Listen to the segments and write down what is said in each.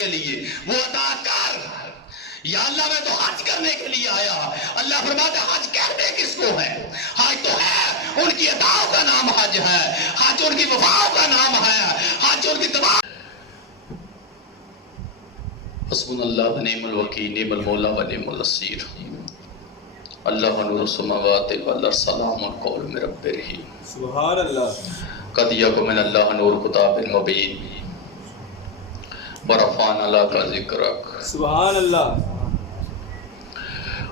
کے لیے وہ عطا کر یا اللہ میں تو حج کرنے کے لیے آیا. اللہ فرماتا ہے حج کہتے کس کو ہے؟ حج تو ہے ان کی اداؤں کا نام حج ہے, حج ان کی وفاؤں کا نام ہے, حج ان کی تمام. حسبنا اللہ و نعم الوکیل نعم المولا و نعم النصیر. اللہ نور السماوات والارض سلام قول من رب رحیم. سبحان اللہ. قد یکم من اللہ نور کتاب مبین ورفعنا لک ذکرک. سبحان اللہ.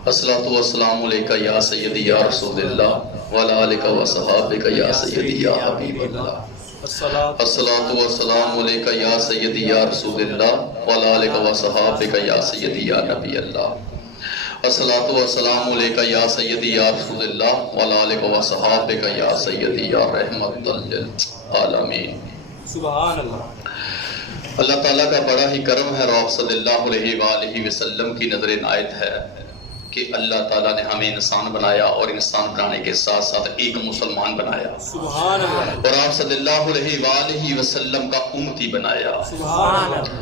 الصلاۃ والسلام علیک یا سیدی یا رسول اللہ وعلی آلک و صحابک یا سیدی یا حبیب اللہ. الصلاۃ والسلام علیک یا سیدی یا رسول اللہ وعلی آلک و صحابک یا سیدی یا نبی اللہ. الصلاۃ والسلام علیک یا سیدی یا رسول اللہ وعلی آلک و صحابک یا سیدی یا رحمت للعالمین. سبحان اللہ. اللہ تعالیٰ کا بڑا ہی کرم ہے, رب صلی اللہ علیہ وآلہ وسلم کی نظر عنایت ہے کہ اللہ تعالیٰ نے ہمیں انسان بنایا اور انسان بنانے کے ساتھ ساتھ ایک مسلمان بنایا. سبحان اللہ. اور آپ صلی اللہ علیہ وآلہ وسلم کا امتی بنایا. سبحان اللہ.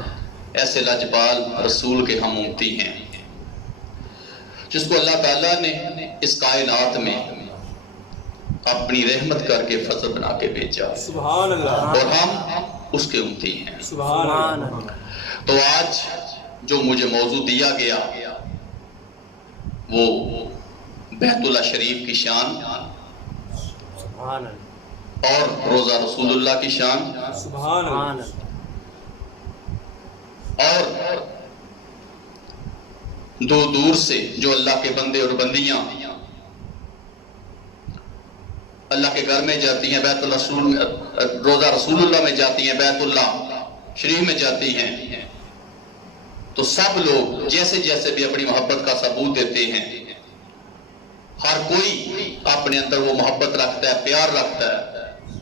ایسے لاجپال رسول کے ہم امتی ہیں جس کو اللہ تعالیٰ نے اس کائنات میں اپنی رحمت کر کے فضل بنا کے بھیجا. سبحان اللہ. اور ہم اس کے امتی ہیں. سبحان اللہ. تو آج جو مجھے موضوع دیا گیا وہ بیت اللہ شریف کی شان سبحان اللہ. اور روزہ رسول اللہ کی شان سبحان اللہ. اور دور دور سے جو اللہ کے بندے اور بندیاں اللہ کے گھر میں جاتی ہیں, بیت اللہ روزہ رسول اللہ میں جاتی ہیں, بیت اللہ شریف میں جاتی ہیں, تو سب لوگ جیسے جیسے بھی اپنی محبت کا ثبوت دیتے ہیں, ہر کوئی اپنے اندر وہ محبت رکھتا ہے, پیار رکھتا ہے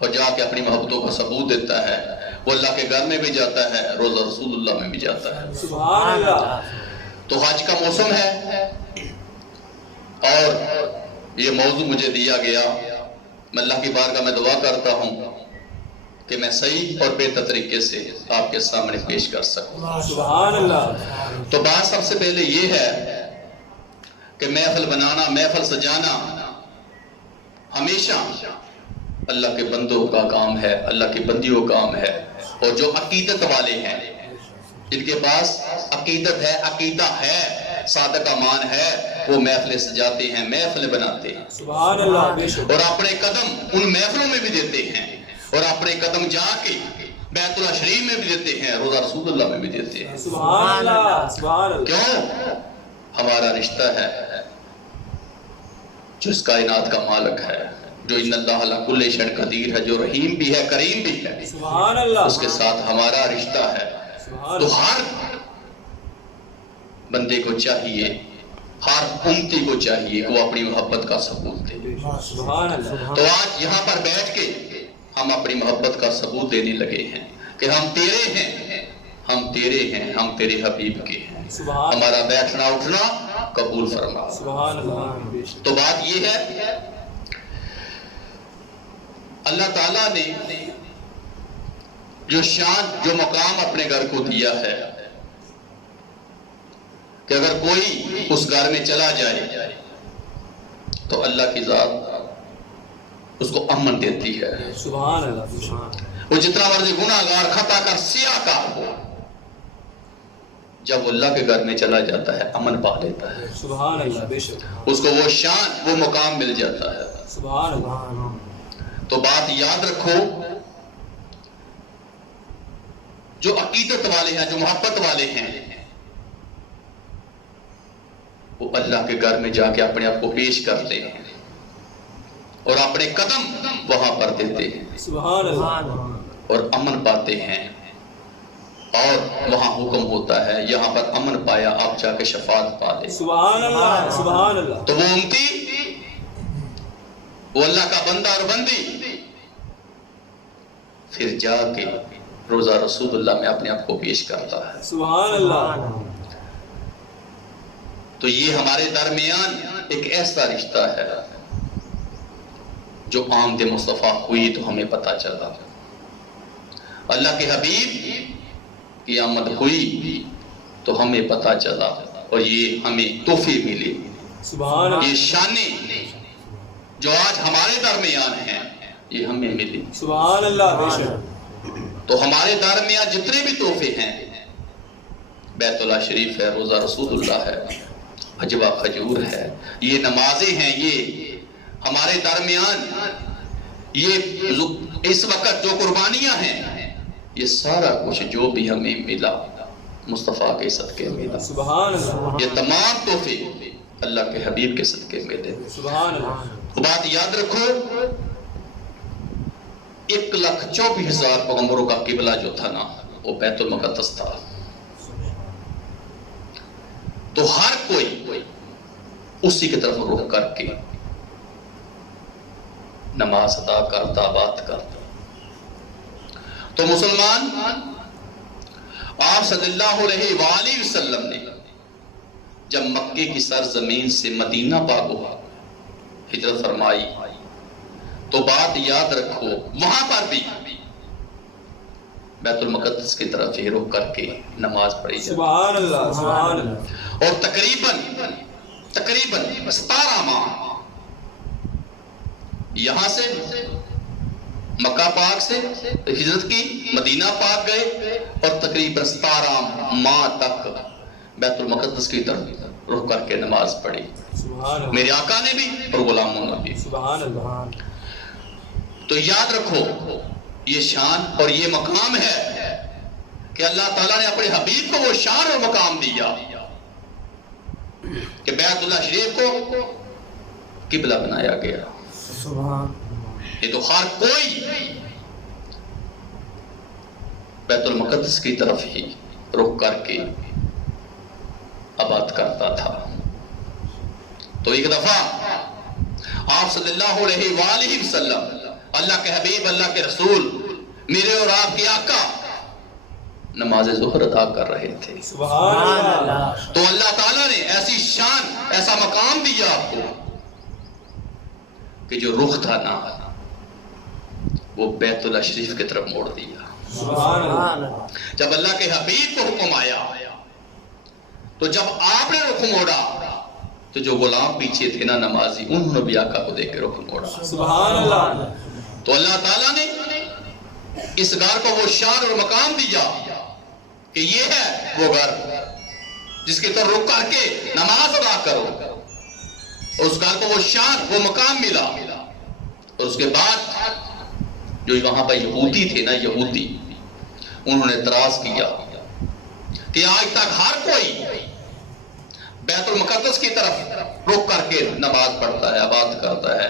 اور جا کے اپنی محبتوں کا ثبوت دیتا ہے. وہ اللہ کے گھر میں بھی جاتا ہے, روزہ رسول اللہ میں بھی جاتا ہے. سبحان اللہ. تو حج کا موسم ہے اور یہ موضوع مجھے دیا گیا. میں اللہ کی بارگاہ میں دعا کرتا ہوں کہ میں صحیح اور بہتر طریقے سے آپ کے سامنے پیش کر سکوں. سبحان اللہ. تو بات سب سے پہلے یہ ہے کہ محفل بنانا, محفل سجانا ہمیشہ اللہ کے بندوں کا کام ہے, اللہ کی بندیوں کا کام ہے. اور جو عقیدت والے ہیں, جن کے پاس عقیدت ہے, عقیدہ ہے, صادق امان ہے, وہ محفلیں سجاتے ہیں, محفلیں بناتے ہیں. سبحان اللہ. بے شک. اور اپنے قدم ان محفلوں میں بھی دیتے ہیں, اور اپنے قدم جا کے بیت اللہ شریف میں بھی دیتے ہیں, روزہ رسول اللہ میں بھی دیتے ہیں. سبحان اللہ. سبحان اللہ. کیوں؟ ہمارا رشتہ ہے جو اس کائنات کا مالک ہے, جو ان اللہ علی کل شیء قدیر ہے, جو رحیم بھی ہے, کریم بھی ہے, سبحان اللہ. اس کے ساتھ ہمارا رشتہ ہے. تو ہر بندے کو چاہیے, ہر امتی کو چاہیے کہ وہ اپنی محبت کا ثبوت دے. سبحان اللہ. تو آج یہاں پر بیٹھ کے ہم اپنی محبت کا ثبوت دینے لگے ہیں کہ ہم تیرے ہیں, ہم تیرے ہیں, ہم تیرے حبیب کے ہیں. ہمارا بیٹھنا اٹھنا قبول فرما. سبحان اللہ. تو بات یہ ہے, اللہ تعالیٰ نے جو شان, جو مقام اپنے گھر کو دیا ہے کہ اگر کوئی اس گھر میں چلا جائے تو اللہ کی ذات اس کو امن دیتی ہے. سبحان اللہ. وہ جتنا مرضی گناہ گار, خطا کر, سیاہ کار ہو, جب وہ اللہ کے گھر میں چلا جاتا ہے امن پا لیتا ہے. سبحان اللہ. بے شک. اس کو وہ شان, وہ مقام مل جاتا ہے. سبحان اللہ. تو بات یاد رکھو, جو عقیدت والے ہیں, جو محبت والے ہیں, وہ اللہ کے گھر میں جا کے اپنے آپ کو پیش کرتے ہیں اور اپنے قدم وہاں پر دیتے ہیں. سبحان اللہ. اور امن پاتے ہیں, اور وہاں حکم ہوتا ہے یہاں پر امن پایا آپ جا کے شفاعت پا لے. سبحان اللہ. سبحان اللہ. تو وہ امتی, وہ اللہ کا بندہ اور بندی پھر جا کے روزہ رسول اللہ میں اپنے آپ کو پیش کرتا ہے. سبحان اللہ. تو یہ ہمارے درمیان ایک ایسا رشتہ ہے جو آمد مصطفیٰ ہوئی تو ہمیں پتہ چلا. اللہ کے حبیب کی آمد ہوئی تو ہمیں پتہ چلا اور یہ ہمیں تحفے ملے. سبحان اللہ. یہ شانیں جو آج ہمارے درمیان ہیں یہ ہمیں ملی. سبحان اللہ. بے شک. تو ہمارے درمیان جتنے بھی تحفے ہیں، بیت اللہ شریف ہے، روزہ رسول اللہ ہے، عجبہ کھجور ہے، یہ نمازیں ہیں، یہ ہمارے درمیان، یہ اس وقت جو قربانیاں ہیں، یہ سارا کچھ جو بھی ہمیں ملا مصطفیٰ کے صدقے ملا. سبحان اللہ. یہ تمام تحفے اللہ کے حبیب کے صدقے ملے. سبحان اللہ. بات یاد رکھو، 1,24,000 پیغمبروں کا قبلہ جو تھا نا وہ بیت المقدس تھا. تو ہر کوئی اسی کی طرف رخ کر کے نماز ادا کرتا، بات کرتا. تو مسلمان آپ صلی اللہ علیہ وآلہ وسلم نے جب مکے کی سرزمین سے مدینہ پاک ہجرت فرمائی تو بات یاد رکھو، وہاں پر بھی بیت المقدس کی طرف ہی رخ کر کے نماز پڑھی جاتی. سبحان اللہ. سبحان اللہ. اور تقریباً 17 ماہ یہاں سے مکہ پاک سے ہجرت کی، مدینہ پاک گئے اور تقریباً 17 ماہ تک بیت المقدس کی طرف رخ کر کے نماز پڑھی. سبحان اللہ. میرے آقا نے بھی اور غلاموں نے بھی. سبحان اللہ. تو یاد رکھو یہ شان اور یہ مقام ہے کہ اللہ تعالیٰ نے اپنے حبیب کو وہ شان اور مقام دیا کہ بیت اللہ شریف کو قبلہ بنایا گیا. سبحان. یہ تو ہر کوئی بیت المقدس کی طرف ہی رخ کر کے عبادت کرتا تھا. تو ایک دفعہ آپ صلی اللہ علیہ وآلہ وسلم، اللہ کے حبیب، اللہ کے رسول، میرے اور آپ کے آقا نماز ظہر ادا کر رہے تھے. سبحان اللہ. تو اللہ تعالیٰ نے ایسی شان، ایسا مقام دیا آپ کو کہ جو رخ تھا نا وہ بیت اللہ شریف کی طرف موڑ دیا. سبحان اللہ. جب اللہ کے حبیب کو حکم آیا تو جب آپ نے رخ موڑا تو جو غلام پیچھے تھے نا نمازی، انہوں نے بھی آقا کو دیکھ کے رخ موڑا. سبحان اللہ. تو اللہ تعالیٰ نے اس گھر کو وہ شان اور مقام دیا کہ یہ ہے وہ گھر جس کی طرف رخ کر کے نماز ادا کرو. اور اس گھر کو وہ شان، وہ مقام ملا. اور اس کے بعد جو وہاں پر یہودی تھے نا، یہودی، انہوں نے اعتراض کیا کہ آج تک ہر کوئی بیت المقدس کی طرف رخ کر کے نماز پڑھتا ہے، عبادت کرتا ہے،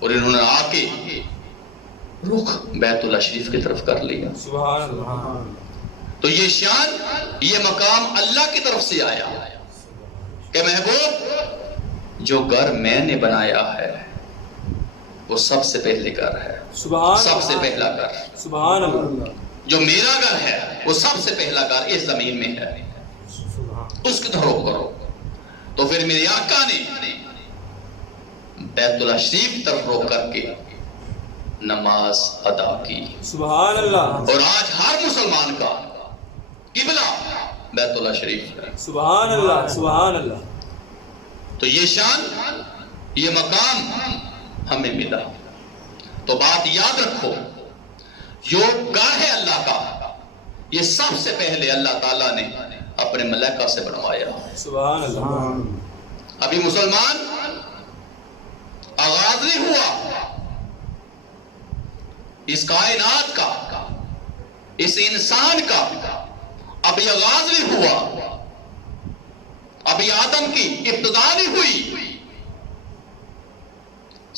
اور انہوں نے آ کے رخ بیت اللہ شریف کی طرف کر لیا. سبحان اللہ. تو یہ شان، یہ مقام اللہ کی طرف سے آیا کہ محبوب جو گھر میں نے بنایا ہے وہ سب سے پہلے گھر ہے، سبحان. سب سے پہلا گھر. سبحان اللہ. جو میرا گھر ہے وہ سب سے پہلا گھر اس زمین میں ہے، اس کی طرف رخ کرو. تو پھر میرے آقا نے بیت اللہ شریف کی طرف رخ کر کے نماز ادا کی. سبحان اللہ. اور آج ہر مسلمان کا قبلہ بیت اللہ شریف ہے. سبحان اللہ. سبحان اللہ. تو یہ شان، یہ مقام ہمیں ملا. تو بات یاد رکھو، جو گھر ہے اللہ کا، یہ سب سے پہلے اللہ تعالیٰ نے اپنے ملائکہ سے بنوایا. سبحان اللہ. ابھی مسلمان آغاز نہیں ہوا اس کائنات کا، اس انسان کا، ابھی آغاز نہیں ہوا، ابھی آدم کی ابتدا نہیں ہوئی.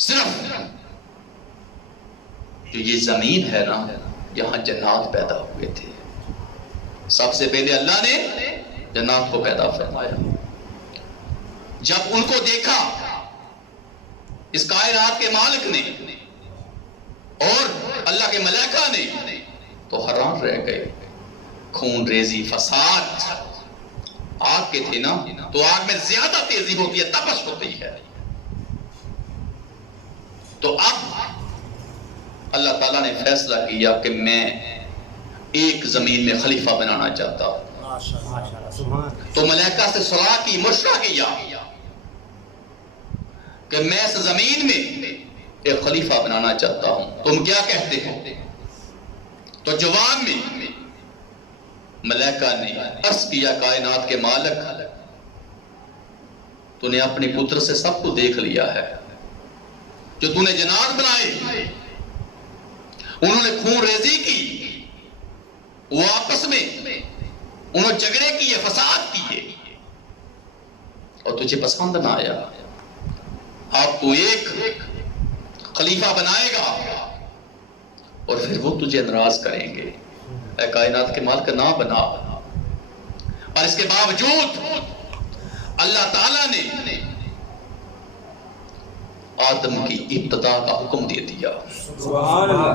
صرف جو یہ زمین ہے نا، یہاں جنات پیدا ہوئے تھے. سب سے پہلے اللہ نے جنات کو پیدا فرمایا. جب ان کو دیکھا اس کائنات کے مالک نے اور اللہ کے ملائکہ نے تو حیران رہ گئے. خون ریزی، فساد، آگ کے تھے نا، تو آگ میں زیادہ تیزی ہوتی ہے، تپش ہوتی ہے. تو اب اللہ تعالیٰ نے فیصلہ کیا کہ میں ایک زمین میں خلیفہ بنانا چاہتا ہوں. تو ملائکہ سے صلاح کی، مشورہ کیا کہ میں اس زمین میں ایک خلیفہ بنانا چاہتا ہوں، تم کیا کہتے ہو؟ تو جواب میں ملائکہ نے عرض کیا کائنات کے مالک، تو نے اپنے پتر سے سب کو دیکھ لیا ہے، جو تو نے جنات بنائے انہوں نے خون ریزی کی، وہ آپس میں انہوں نے جھگڑے کیے، فساد کیے، اور تجھے پسند نہ آیا. اب تو ایک خلیفہ بنائے گا اور پھر وہ تجھے ناراض کریں گے. اے کائنات کے مالک نہ بنا. اور اس کے باوجود اللہ تعالیٰ نے آدم کی ابتدا کا حکم دے دیا. سبحان اللہ.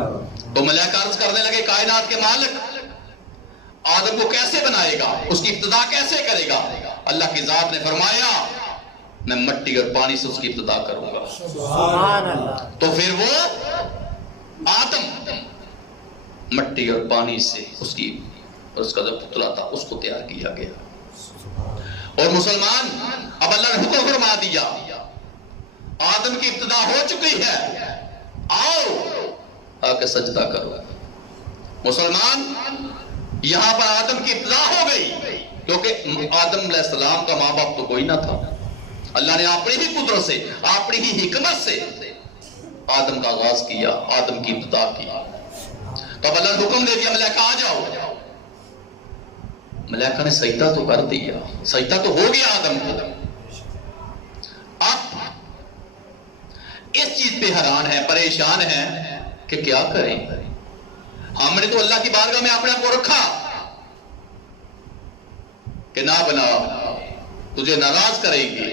تو ملائکہ عرض کرنے لگے کائنات کے مالک آدم کو کیسے بنائے گا، اس کی ابتدا کیسے کرے گا؟ اللہ کی ذات نے فرمایا میں مٹی اور پانی سے اس کی ابتدا کروں گا. سبحان اللہ. تو پھر وہ آدم مٹی اور پانی سے اس کا جو پتلا تھا اس کو تیار کیا گیا. اور مسلمان اب اللہ نے حکم فرما دیا آدم کی ابتدا ہو چکی ہے، آؤ آ کے سجدہ کرو. مسلمان یہاں پر آدم کی ابتدا ہو گئی، کیونکہ آدم علیہ السلام کا ماں باپ تو کوئی نہ تھا. اللہ نے اپنی ہی قدرت سے، اپنی ہی حکمت سے آدم کا آغاز کیا، آدم کی ابتدا کی. تو اب اللہ نے حکم دے دیا ملائکہ آ جاؤ. ملائکہ نے سجدہ تو کر دیا، سجدہ تو ہو گیا آدم کو. اب اس چیز پہ حیران ہے، پریشان ہے کہ کیا کریں. ہم نے تو اللہ کی بارگاہ میں اپنے آپ کو رکھا کہ نہ بنا، تجھے ناراض کریں گے،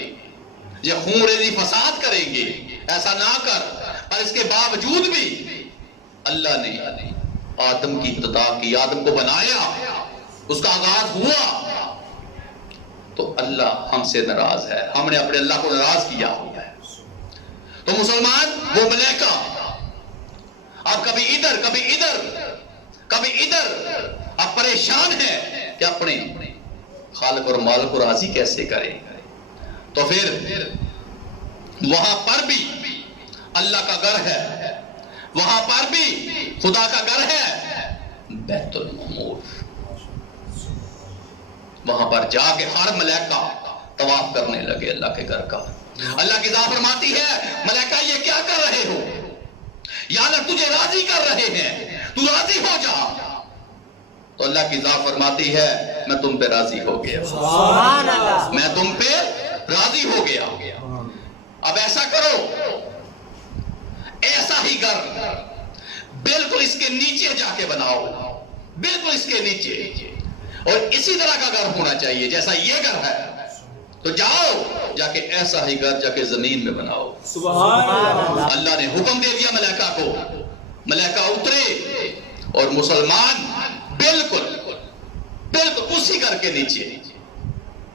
یہ خون ریزی فساد کریں گے، ایسا نہ کر. اور اس کے باوجود بھی اللہ نے آدم کی ابتدا کی، آدم کو بنایا، اس کا آغاز ہوا. تو اللہ ہم سے ناراض ہے، ہم نے اپنے اللہ کو ناراض کیا ہوا ہے. تو مسلمان وہ ملائکہ اب کبھی ادھر کبھی ادھر کبھی ادھر اب پریشان ہے کہ اپنے خالق اور مالک کو راضی کیسے کریں. تو پھر وہاں پر بھی اللہ کا گھر ہے، وہاں پر بھی خدا کا گھر ہے، بیت المعمور. وہاں پر جا کے ہر ملائکہ طواف کرنے لگے اللہ کے گھر کا. اللہ کی ذات فرماتی ہے ملائکہ یہ کیا کر رہے ہو؟ یا اللہ تجھے راضی کر رہے ہیں، تو راضی ہو جا. تو اللہ کی ذات فرماتی ہے میں تم پہ راضی ہو گیا، سبحان اللہ. میں تم پہ راضی ہو گیا. اب ایسا کرو، ایسا ہی گھر بالکل اس کے نیچے جا کے بناؤ، بالکل اس کے نیچے، اور اسی طرح کا گھر ہونا چاہیے جیسا یہ گھر ہے. تو جاؤ جا کے ایسا ہی گھر جا کے زمین میں بناؤ. سبحان اللہ. اللہ نے حکم دے دیا ملائکہ کو، ملائکہ اترے اور مسلمان بالکل اسی گھر کے نیچے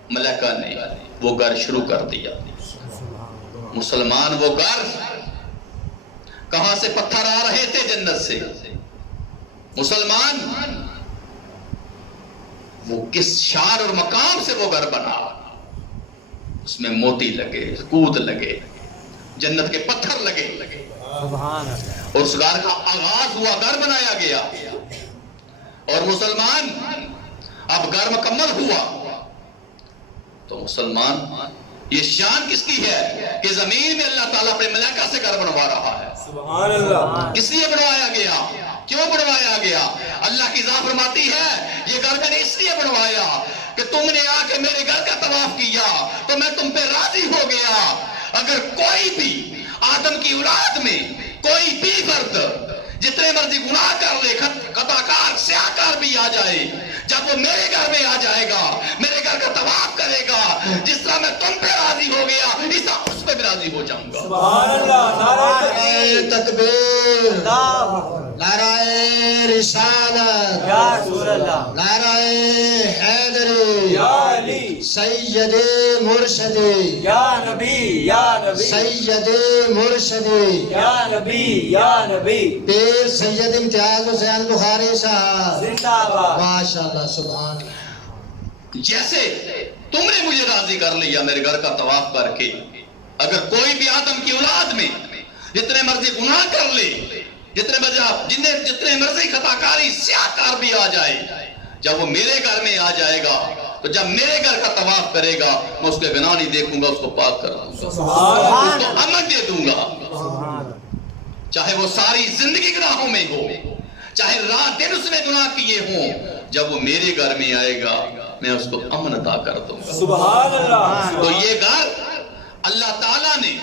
ملائکہ نے وہ گھر شروع کر دیا. مسلمان وہ گھر کہاں سے پتھر آ رہے تھے؟ جنت سے. مسلمان وہ کس شان اور مقام سے وہ گھر بنا، اس میں موتی لگے، کود لگے، جنت کے پتھر لگے، اور اس گھر کا آغاز ہوا، گھر بنایا گیا. اور مسلمان اب گھر مکمل ہوا. تو مسلمان یہ شان کس کی ہے کہ زمین میں اللہ تعالیٰ اپنے ملائکہ سے گھر بنوا رہا ہے. سبحان اللہ. کس لیے بنوایا گیا؟ کیوں بنوایا گیا؟ اللہ کی ذات فرماتی ہے یہ گھر میں نے اس لیے بنوایا کہ تم نے آ کے میرے گھر کا طواف کیا تو میں تم پہ راضی ہو گیا. اگر کوئی بھی آدم کی اولاد میں کوئی بھی فرد جتنے مرضی گناہ کر لے، خطاکار سیاہکار بھی آ جائے، جب وہ میرے گھر میں آ جائے گا، میرے گھر کا طواف کرے گا، جس طرح میں تم پہ راضی ہو گیا اس طرح اس پہ بھی راضی ہو جاؤں گا. سبحان اللہ. نعرہ تکبیر، نعرہ رسالت، یا رسول اللہ، نعرہ حیدری، یا علی. سید مرشد یا نبی یا نبی سید مرشد یا نبی یا نبی پیر سید امتیاز حسین بخاری صاحب زندہ باد ماشاءاللہ سبحان اللہ جیسے تم نے مجھے راضی کر لیا میرے گھر کا طواف کر کے، اگر کوئی بھی آدم کی اولاد میں جتنے مرضی گناہ کر لے، جتنے مرضی خطاکاری سیاہکار بھی آ جائے، جب وہ میرے گھر میں آ جائے گا تو جب میرے گھر کا طواف کرے گا میں اس کے گناہ نہیں دیکھوں گا، اس کو پاک کر دوں گا، سبحان اس کو امن دے دوں گا، چاہے وہ ساری زندگی گناہوں میں ہو، چاہے رات دن اس نے گناہ کیے ہوں، جب وہ میرے گھر میں آئے گا میں اس کو امن عطا کر دوں گا۔ سبحان اللہ تو یہ گھر اللہ تعالیٰ نے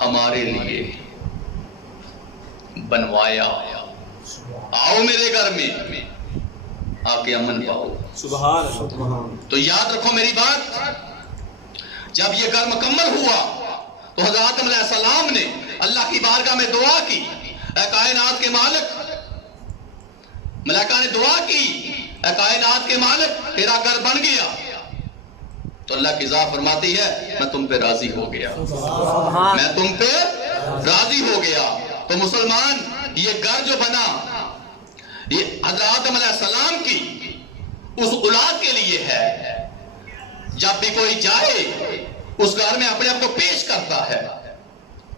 ہمارے لیے بنوایا، آؤ میرے گھر میں آ کے امن پاؤ۔ سبحان اللہ تو یاد رکھو میری بات، جب یہ گھر مکمل ہوا تو حضرت آدم علیہ السلام نے اللہ کی بارگاہ میں دعا کی، اے کائنات کے مالک، ملائکہ نے دعا کی، اے کائنات کے مالک تیرا گھر بن گیا، تو اللہ کی ذات فرماتی ہے میں تم پہ راضی ہو گیا، میں تم پہ راضی ہو گیا۔ تو مسلمان یہ گھر جو بنا یہ حضرت آدم علیہ السلام کی اس اولاد کے لیے ہے، جب بھی کوئی جائے اس گھر میں اپنے آپ کو پیش کرتا ہے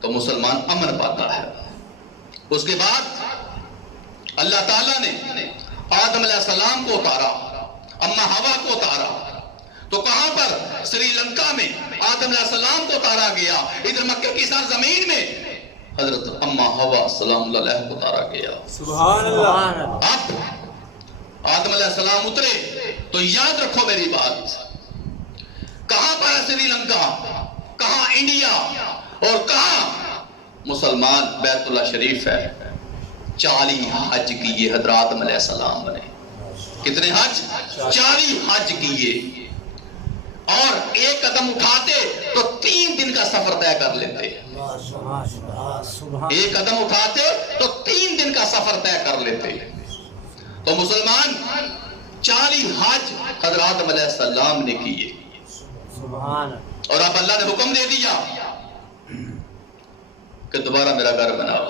تو مسلمان امن پاتا ہے۔ اس کے بعد اللہ تعالیٰ نے آدم علیہ السلام کو اتارا، اماں ہوا کو اتارا، تو کہاں پر؟ سری لنکا میں آدم علیہ السلام کو اتارا گیا، ادھر مکہ کی سرزمین میں حضرت اماں ہوا سلام اللہ علیہ کو اتارا گیا۔ سبحان اللہ اب آدم علیہ السلام اترے تو یاد رکھو میری بات، کہاں پر ہے سری لنکا، کہاں انڈیا اور کہاں مسلمان بیت اللہ شریف ہے۔ 40 حج کیے حضرت آدم علیہ السلام نے، کتنے حج؟ 40 حج کیے، اور ایک قدم اٹھاتے تو 3 دن کا سفر طے کر لیتے، ایک قدم اٹھاتے تو 3 دن کا سفر طے کر لیتے۔ تو مسلمان 40 حج حضرت آدم علیہ السلام نے کیے، اور اب اللہ نے حکم دے دیا کہ دوبارہ میرا گھر بناؤ۔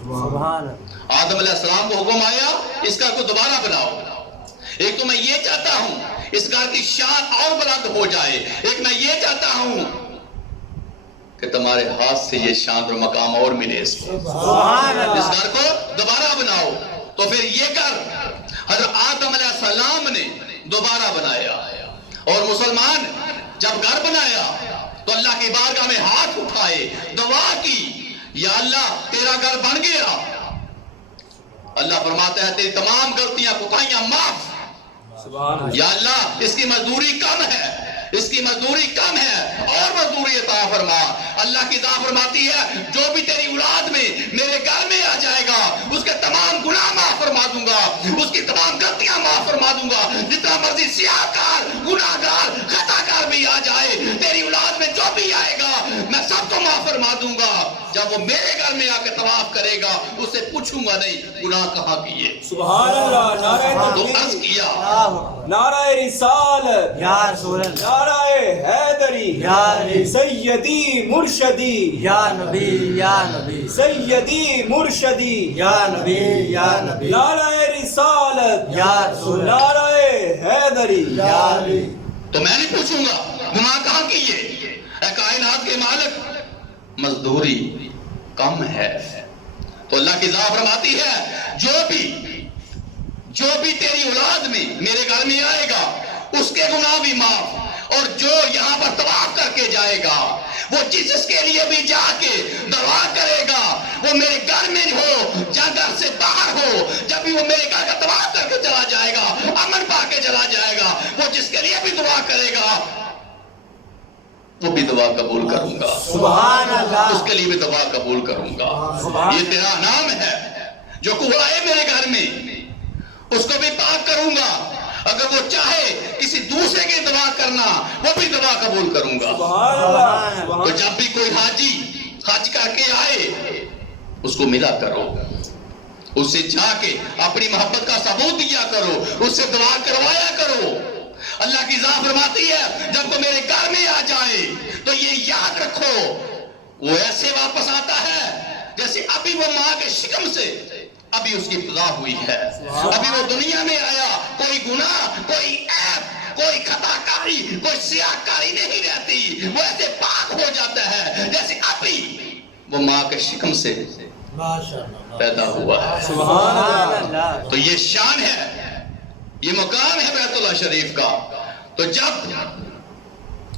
آدم علیہ السلام کو حکم آیا اس گھر کو دوبارہ بناؤ۔ ایک تو میں یہ چاہتا ہوں اس گھر کی شان اور بلند ہو جائے، ایک میں یہ چاہتا ہوں کہ تمہارے ہاتھ سے یہ شان اور مقام اور ملے، اس گھر کو دوبارہ بناؤ۔ تو پھر یہ گھر حضرت آدم علیہ السلام نے دوبارہ بنایا، اور مسلمان جب گھر بنایا تو اللہ کی بارگاہ میں ہاتھ اٹھائے، دعا کی، یا اللہ تیرا گھر بن گیا۔ اللہ فرماتا ہے تیری تمام غلطیاں کوتاہیاں معاف، سبحان اللہ یا اللہ اس کی مزدوری کم ہے، اس کی مزدوری کم ہے، اور مزدوری عطا فرما۔ اللہ کی ذات فرماتی ہے جو بھی تیری اولاد میں میرے گھر میں آ جائے گا اس کے تمام گناہ معاف فرما دوں گا، اس کی تمام غلطیاں معاف فرما دوں گا، جتنا مرضی سیاہکار گناہگار خطاکار بھی آ جائے، تیری اولاد میں جو بھی آئے گا میں سب کو معاف فرما دوں گا۔ جب وہ میرے گھر میں آ کے طواف کرے گا اس سے پوچھوں گا نہیں گناہ کہاں کیے۔ سبحان اللہ نعرہ تو عرض تکبیر، کیا نعرہ رسالت، یا رسول اللہ، نعرہ حیدری، یا علی، سیدی مرشدی، یا نبی، یا نبی، سیدی مرشدی، یا نبی، یا نبی، نعرہ رسالت، یا رسول اللہ، نعرہ حیدری، یا علی۔ تو میں نہیں پوچھوں گا گناہ کہاں کیے۔ اے کائنات کے مالک مزدوری کم ہے، تو اللہ کی ذات فرماتی ہے جو بھی تیری اولاد میں میرے گھر میں آئے گا اس کے گناہ بھی معاف، اور جو یہاں پر طواف کر کے جائے گا وہ جس کے لیے بھی جا کے دعا کرے گا، وہ میرے گھر میں ہو یا گھر سے باہر ہو، جب بھی وہ میرے گھر کا طواف کر کے چلا جائے گا، امن پا کے چلا جائے گا، وہ جس کے لیے بھی دعا کرے گا وہ بھی دعا قبول کروں گا، سبحان اللہ، اس کے لیے بھی دعا قبول کروں گا۔ سبحان یہ تیرا نام ہے، جو کوئی آئے میرے گھر میں اس کو بھی پاک کروں گا، اگر وہ چاہے کسی دوسرے کی دعا کرنا وہ بھی دعا قبول کروں گا۔ سبحان اللہ، تو جب بھی کوئی حاجی حج کر کے آئے اس کو ملا کرو، اس سے جا کے اپنی محبت کا ثبوت دیا کرو، اس سے دعا کروایا کرو، اللہ کی ذات فرماتی ہے جب وہ میرے گھر میں آ جائے تو یہ یاد رکھو وہ ایسے واپس آتا ہے جیسے ابھی وہ ماں کے شکم سے ابھی اس کی فضا ہوئی ہے، ابھی وہ دنیا میں آیا، کوئی گناہ، کوئی عیب، کوئی خطا کاری، کوئی سیاہ کاری نہیں رہتی، وہ ایسے پاک ہو جاتا ہے جیسے ابھی وہ ماں کے شکم سے پیدا ہوا ہے۔ سبحان اللہ۔ تو یہ شان ہے، یہ مقام ہے بیت اللہ شریف کا۔ تو جب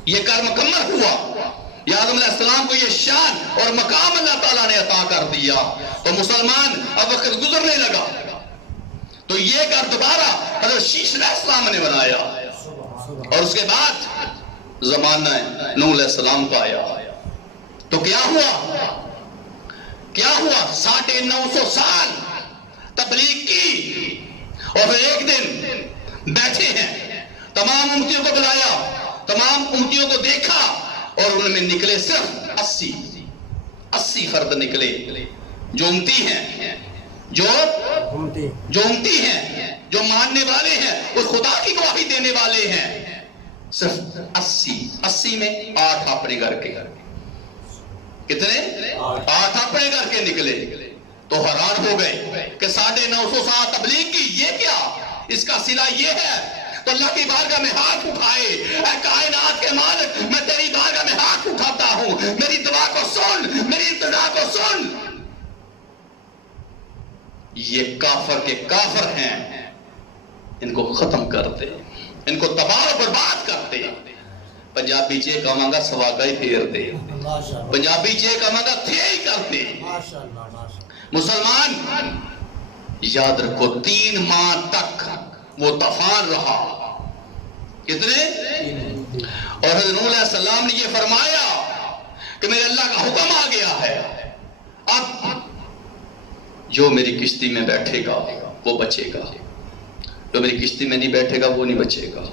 یہ کار مکمل ہوا، یا آدم علیہ السلام کو یہ شان اور مقام اللہ تعالیٰ نے عطا کر دیا، تو مسلمان اب وقت گزرنے لگا تو یہ گھر دوبارہ حضرت شیش علیہ السلام نے بنایا، اور اس کے بعد زمانہ نوح علیہ السلام کو آیا۔ تو کیا ہوا؟ 950 سال تبلیغ کی، اور پھر ایک دن بیٹھے ہیں، تمام امتیوں کو بلایا، تمام امتیوں کو دیکھا، اور ان میں نکلے صرف 80 فرد نکلے جو امتی ہیں، جو امتی ہیں، جو ماننے والے ہیں، اس خدا کی گواہی دینے والے ہیں، صرف 80 میں 8 اپنے گھر کے، کتنے؟ 8 اپنے گھر کے نکلے۔ تو حیران ہو گئے کہ 950 سال تبلیغ کی، یہ کیا؟ اس کا صلہ یہ ہے۔ تو اللہ کی بارگاہ میں ہاتھ اٹھائے، اے کائنات کے مالک، میں تیری بارگاہ میں ہاتھ اٹھاتا ہوں، میری دعا کو سن، میری التجا کو سن۔ یہ کافر کے کافر ہیں، ان کو ختم کر دے، ان کو تباہ و برباد کر دے۔ پنجابی چے کہاں سوا گئے پھیر دے، پنجابی چے کہاں تھے ہی کر دے۔ مسلمان یاد رکھو 3 ماہ تک وہ طوفان رہا، کتنے؟ اور حضرت نوح علیہ السلام نے یہ فرمایا کہ میرے اللہ کا حکم آ گیا ہے، اب جو میری کشتی میں بیٹھے گا وہ بچے گا، جو میری کشتی میں نہیں بیٹھے گا وہ نہیں بچے گا۔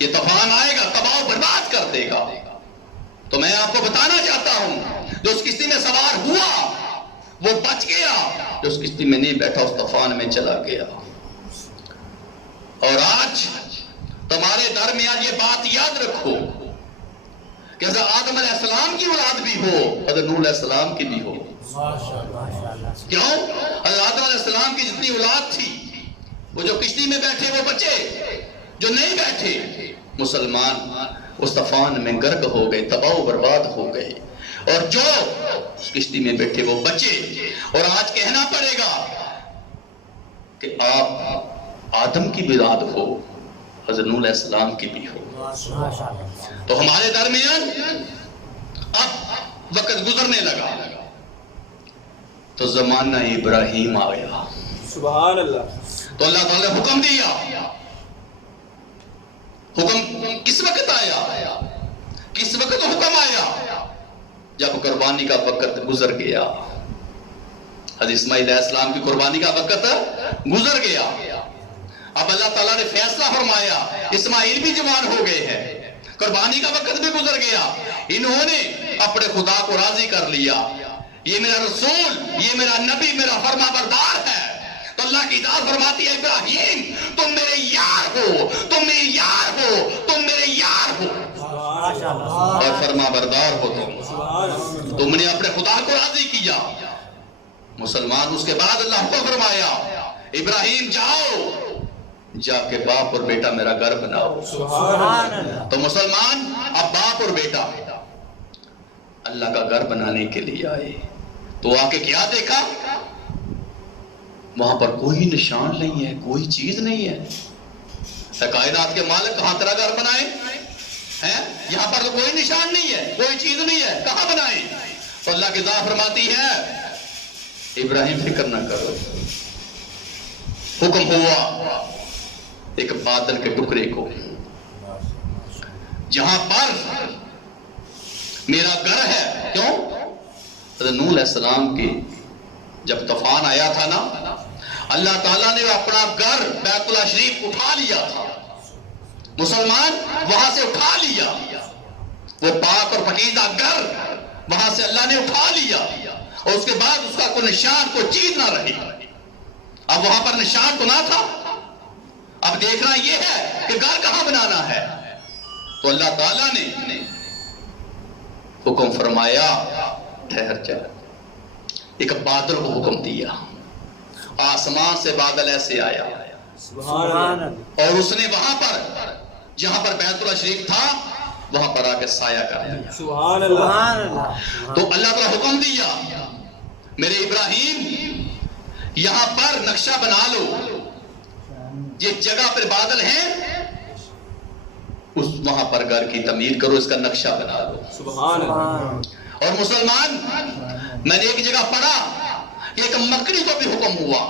یہ طوفان آئے گا، تباہ و برباد کر دے گا۔ تو میں آپ کو بتانا چاہتا ہوں، جو اس کشتی میں سوار ہوا وہ بچ گیا، جو اس کشتی میں نہیں بیٹھا اس طوفان میں چلا گیا۔ اور آج تمہارے درمیان یہ بات یاد رکھو کہ حضرت آدم علیہ السلام کی اولاد بھی ہو، حضرت نوح علیہ السلام کی بھی ہو۔ کیوں؟ حضرت آدم علیہ السلام کی جتنی اولاد تھی، وہ جو کشتی میں بیٹھے وہ بچے، جو نہیں بیٹھے مسلمان اس طوفان میں غرق ہو گئے، تباہ و برباد ہو گئے، اور جو اس کشتی میں بیٹھے وہ بچے۔ اور آج کہنا پڑے گا کہ آپ آدم کی بھی اولاد ہو، حضرت نوح علیہ السلام کی بھی ہو۔ تو ہمارے درمیان اب وقت گزرنے لگا تو زمانہ ابراہیم آیا۔ سبحان اللہ۔ تو اللہ تعالیٰ نے حکم دیا۔ حکم کس وقت آیا؟ کس وقت حکم آیا؟ جب قربانی کا وقت گزر گیا، حضرت اسماعیل علیہ السلام کی قربانی کا وقت گزر گیا۔ اب اللہ تعالیٰ نے فیصلہ فرمایا، اسماعیل بھی جوان ہو گئے ہیں، قربانی کا وقت بھی گزر گیا، انہوں نے اپنے خدا کو راضی کر لیا، یہ میرا رسول، یہ میرا نبی، میرا فرما بردار ہے۔ تو اللہ کی ذات فرماتی ہے، ابراہیم تم میرے یار ہو، تم میرے یار ہو، تم میرے یار ہو اور فرما بردار ہو تم نے اپنے خدا کو راضی کیا۔ مسلمان اس کے بعد اللہ کو فرمایا، ابراہیم جاؤ، جا کے باپ اور بیٹا میرا گھر بناؤ۔ تو مسلمان اب باپ اور بیٹا اللہ کا گھر بنانے کے لیے آئے، تو آ کے کیا دیکھا؟ وہاں پر کوئی نشان نہیں ہے، کوئی چیز نہیں ہے۔ کائنات کے مالک کہاں تیرا گھر بنائے ہیں؟ یہاں پر تو کوئی نشان نہیں ہے، کوئی چیز نہیں ہے، کہاں بنائے؟ تو اللہ کی ذات فرماتی ہے، ابراہیم فکر نہ کرو۔ حکم ہوا ایک بادل کے ٹکڑے کو، جہاں پر میرا گھر ہے۔ کیوں؟ حضرت نوح علیہ السلام کی جب طوفان آیا تھا نا، اللہ تعالیٰ نے اپنا گھر بیت اللہ شریف اٹھا لیا تھا، مسلمان وہاں سے اٹھا لیا، وہ پاک اور پاکیزہ گھر وہاں سے اللہ نے اٹھا لیا، اور اس کے بعد اس کا کوئی نشان، کوئی چیز نہ رہی۔ اب وہاں پر نشان تو نہ تھا، اب اب دیکھنا یہ ہے کہ گھر کہاں بنانا ہے. تو اللہ تعالیٰ نے حکم فرمایا ٹھہر جا. ایک بادل کو حکم دیا, آسمان سے بادل ایسے آیا سبحان اللہ. اور اس نے وہاں پر جہاں پر بیت اللہ شریف تھا وہاں پر آ کے سایہ کر دیا. سبحان اللہ. سبحان اللہ. تو اللہ تعالیٰ حکم دیا میرے ابراہیم یہاں پر نقشہ بنا لو, جس جگہ پر بادل ہیں اس وہاں پر گھر کی تعمیر کرو, اس کا نقشہ بنا لو. سبحان اللہ. اور مسلمان, میں نے ایک جگہ پڑھا کہ ایک مکڑی کو بھی حکم ہوا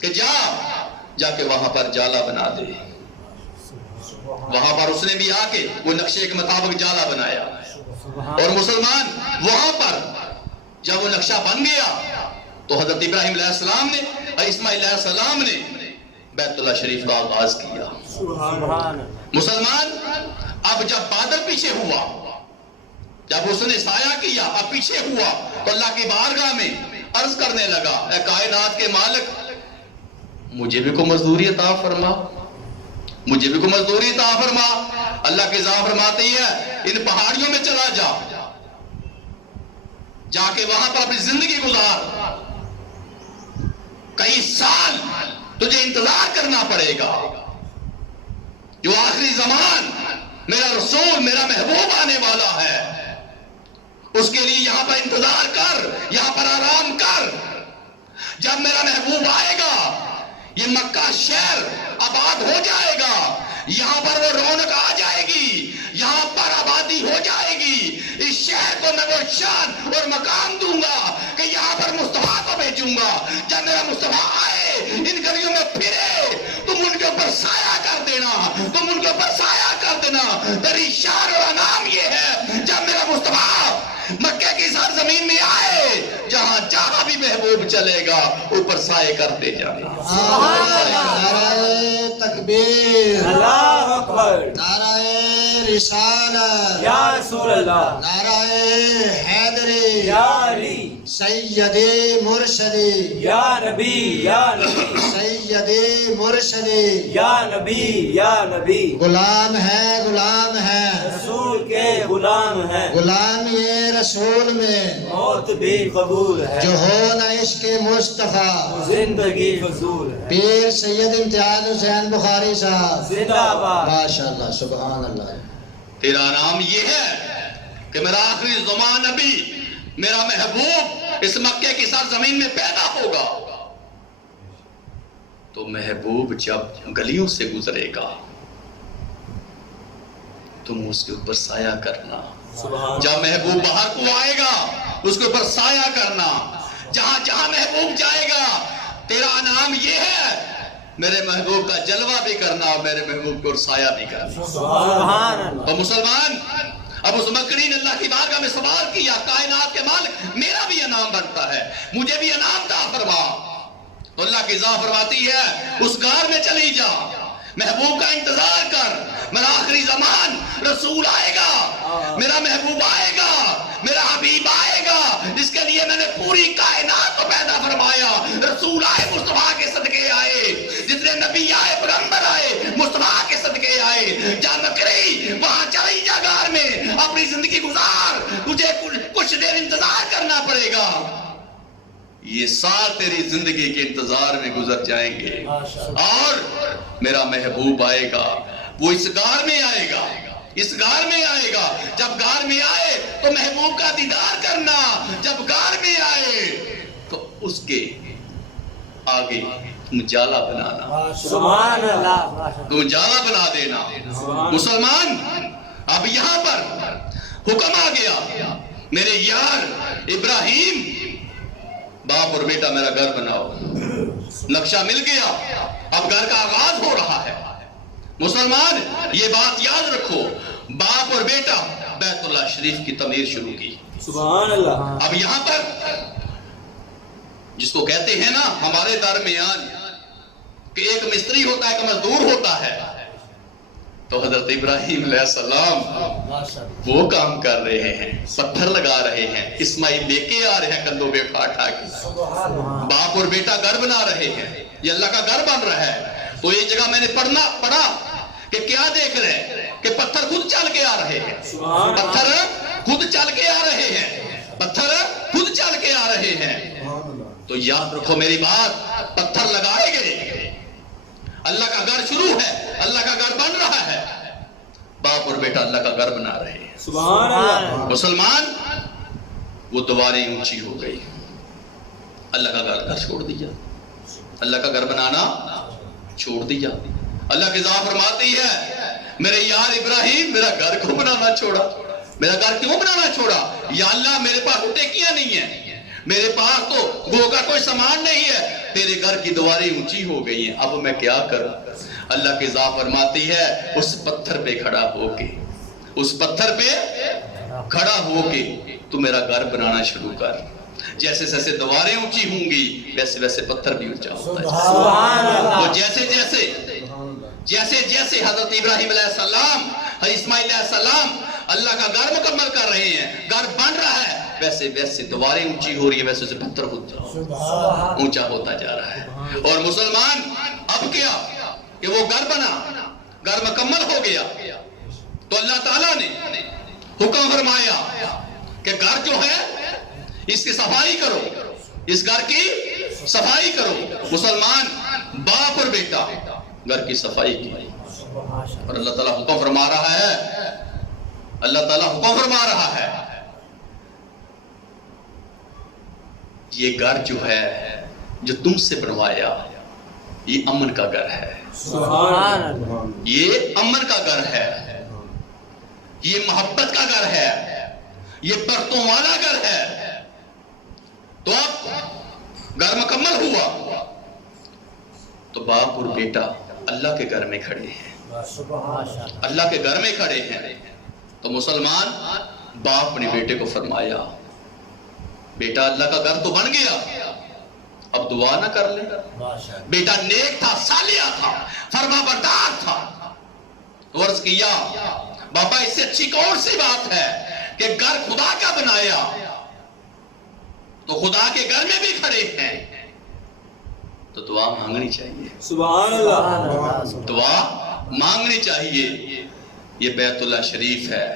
کہ جا کے وہاں پر جالا بنا دے. وہاں پر اس نے بھی آ کے وہ نقشے کے مطابق جالا بنایا. اور مسلمان وہاں پر جب وہ نقشہ بن گیا تو حضرت ابراہیم علیہ السلام نے اور اسماعیل علیہ السلام نے بیت اللہ شریف کا آغاز کیا. سبحان اللہ. مسلمان اب جب بادل پیچھے ہوا, جب اس نے سایہ کیا, اب پیچھے ہوا تو اللہ کی بارگاہ میں عرض کرنے لگا, اے کائنات کے مالک مجھے بھی کوئی مزدوری عطا فرما, مجھے بھی کوئی مزدوری عطا فرما. اللہ کی ذات فرماتی ہے ان پہاڑیوں میں چلا جا کے وہاں پر اپنی زندگی گزار, کئی سال تجھے انتظار کرنا پڑے گا. جو آخری زمان میرا رسول میرا محبوب آنے والا ہے اس کے لیے یہاں پر انتظار کر, یہاں پر آرام کر. جب میرا محبوب آئے گا یہ مکہ شہر آباد ہو جائے گا, یہاں پر وہ رونق آ جائے گی, یہاں پر آبادی ہو جائے گی. اس شہر کو میں وہ شان اور مقام دوں گا کہ یہاں پر مصطفیٰ کو بھیجوں گا. جب میرا مصطفیٰ آئے ان گلیوں میں پھرے تم ان کے اوپر سایہ کر دینا, تم ان کے اوپر سایہ کر دینا. تیری شان اور انعام یہ ہے جب میرا مصطفیٰ مکہ کی سرزمین میں آئے جہاں جہاں بھی محبوب چلے گا اوپر سائے کرتے جائے. نعرہ تکبیر, اللہ اکبر. نعرہ رسالت, یا رسول اللہ. نعرہ حیدری, یا علی. سیدی مرشدی, یا نبی یا نبی. سیدی مرشدی. یا نبی یا نبی. غلام ہے, غلام ہے, رسول کے غلام ہیں, غلام یہ رسول میں موت بھی قبول ہے, جو ہو نہ عشق مصطفیٰ. زندگی فضول ہے. پیر سید امتیاز حسین بخاری صاحب, زندہ باد. ماشاءاللہ, سبحان اللہ. تیرا نام یہ ہے کہ میرا آخری زمان نبی میرا محبوب اس مکے کی سرزمین میں پیدا ہوگا. تو محبوب جب گلیوں سے گزرے گا تم اس کے اوپر سایہ کرنا. سبحان. جب محبوب باہر کو آئے گا اس کے اوپر سایہ کرنا. جہاں جہاں محبوب جائے گا تیرا نام یہ ہے میرے محبوب کا جلوہ بھی کرنا اور میرے محبوب کو سایہ بھی کرنا. سبحان اللہ. تو مسلمان اب اس مکڑی نے اللہ کی بارگاہ میں سوال کیا, کائنات کے مالک میرا بھی انعام بنتا ہے, مجھے بھی انعام عطا فرما. تو اللہ کی ذات فرماتی ہے اس غار میں چلی جا, محبوب کا انتظار کر. میرا آخری زمان رسول آئے گا, میرا محبوب آئے گا, میرا حبیب آئے گا, جس کے لیے میں نے پوری کائنات کو پیدا فرمایا. رسول آئے, مصطفیٰ کے صدقے آئے, جتنے نبی آئے پیغمبر آئے مصطفیٰ کے صدقے آئے. جا مکڑی وہاں چلی جا غار میں, اپنی زندگی گزار, تجھے کچھ دیر انتظار کرنا پڑے گا. یہ سال تیری زندگی کے انتظار میں گزر جائیں گے اور میرا محبوب آئے گا, وہ اس غار میں آئے گا, اس غار میں آئے گا. جب غار میں آئے تو محبوب کا دیدار کرنا, جب غار میں آئے تو اس کے آگے تم جالا بنانا, سبحان اللہ. تم جالا بنا دینا. مسلمان اب یہاں پر حکم آ گیا میرے یار ابراہیم, باپ اور بیٹا میرا گھر بناؤ. نقشہ مل گیا, اب گھر کا آغاز ہو رہا ہے. مسلمان یہ بات یاد رکھو, باپ اور بیٹا بیت اللہ شریف کی تعمیر شروع کی. سبحان اللہ. اب یہاں پر جس کو کہتے ہیں نا ہمارے درمیان کہ ایک مستری ہوتا ہے, ایک مزدور ہوتا ہے, تو حضرت ابراہیم علیہ السلام وہ کام کر رہے ہیں, پتھر لگا رہے ہیں, اسماعیل لے کے آ رہے ہیں کندھوں پہ اٹھا کے, باپ اور بیٹا گھر بنا رہے ہیں, یہ اللہ کا گھر بن رہا ہے. تو ایک جگہ میں نے پڑھا کہ کیا دیکھ رہے ہیں کہ پتھر خود چل کے آ رہے ہیں، پتھر خود چل کے آ رہے ہیں، پتھر خود چل کے آ رہے ہیں۔ تو یاد رکھو میری بات، پتھر لگائے گئے، اللہ کا گھر شروع ہے، اللہ کا گھر بن رہا ہے، باپ اور بیٹا اللہ کا گھر بنا رہے ہیں۔ سبحان اللہ۔ مسلمان وہ دیواریں اونچی ہو گئی، اللہ کا گھر چھوڑ دیا، اللہ کا گھر بنانا چھوڑ دیا۔ اللہ کی ذات فرماتی ہے میرے یار ابراہیم میرا گھر کیوں بنانا چھوڑا، میرا گھر کیوں بنانا چھوڑا؟ یا اللہ میرے پاس ٹیکیاں نہیں ہیں، میرے پاس تو گو کا کوئی سامان نہیں ہے، تیرے گھر کی دیواریں اونچی ہو گئی ہیں، اب میں کیا کروں؟ اللہ کی ذات فرماتی ہے اس پتھر پہ کھڑا ہو کے، اس پتھر پہ کھڑا ہو کے تو میرا گھر بنانا شروع کر۔ جیسے جیسے دیواریں اونچی ہوں گی ویسے ویسے پتھر بھی اونچا ہوتا ہے۔ سبحان اللہ۔ تو جیسے جیسے حضرت ابراہیم علیہ السلام، حضرت اسماعیل علیہ السلام اللہ کا گھر مکمل کر رہے ہیں، گھر بن رہا ہے، ویسے ویسے دیواریں اونچی ہو رہی ہیں، ویسے ویسے پتھر اونچا ہوتا جا رہا ہے۔ اور مسلمان اب کیا کہ وہ گھر بنا، گھر مکمل ہو گیا، تو اللہ تعالیٰ نے حکم فرمایا کہ گھر جو ہے اس کی صفائی کرو، اس گھر کی صفائی کرو۔ مسلمان باپ اور بیٹا گھر کی صفائی کی، اور اللہ تعالیٰ حکم فرما رہا ہے، اللہ تعالیٰ حکم فرما رہا ہے یہ گھر جو ہے جو تم سے بنوایا یہ امن کا گھر ہے، سبحان اللہ۔ یہ امن کا گھر ہے، یہ محبت کا گھر ہے، یہ برتوں والا گھر ہے۔ تو اب گھر مکمل ہوا تو باپ اور بیٹا اللہ کے گھر میں کھڑے ہیں، اللہ کے گھر میں کھڑے ہیں۔ تو مسلمان باپ نے بیٹے کو فرمایا بیٹا اللہ کا گھر تو بن گیا، اب دعا نہ کر لے۔ بیٹا نیک تھا، صالح تھا، فرما بردار تھا، تو عرض کیا بابا اس سے اچھی کون سی بات ہے کہ گھر خدا کا بنایا تو خدا کے گھر میں بھی کھڑے ہیں، تو دعا مانگنی چاہیے، سبحان اللہ۔ دعا مانگنی چاہیے۔ یہ بیت اللہ شریف ہے،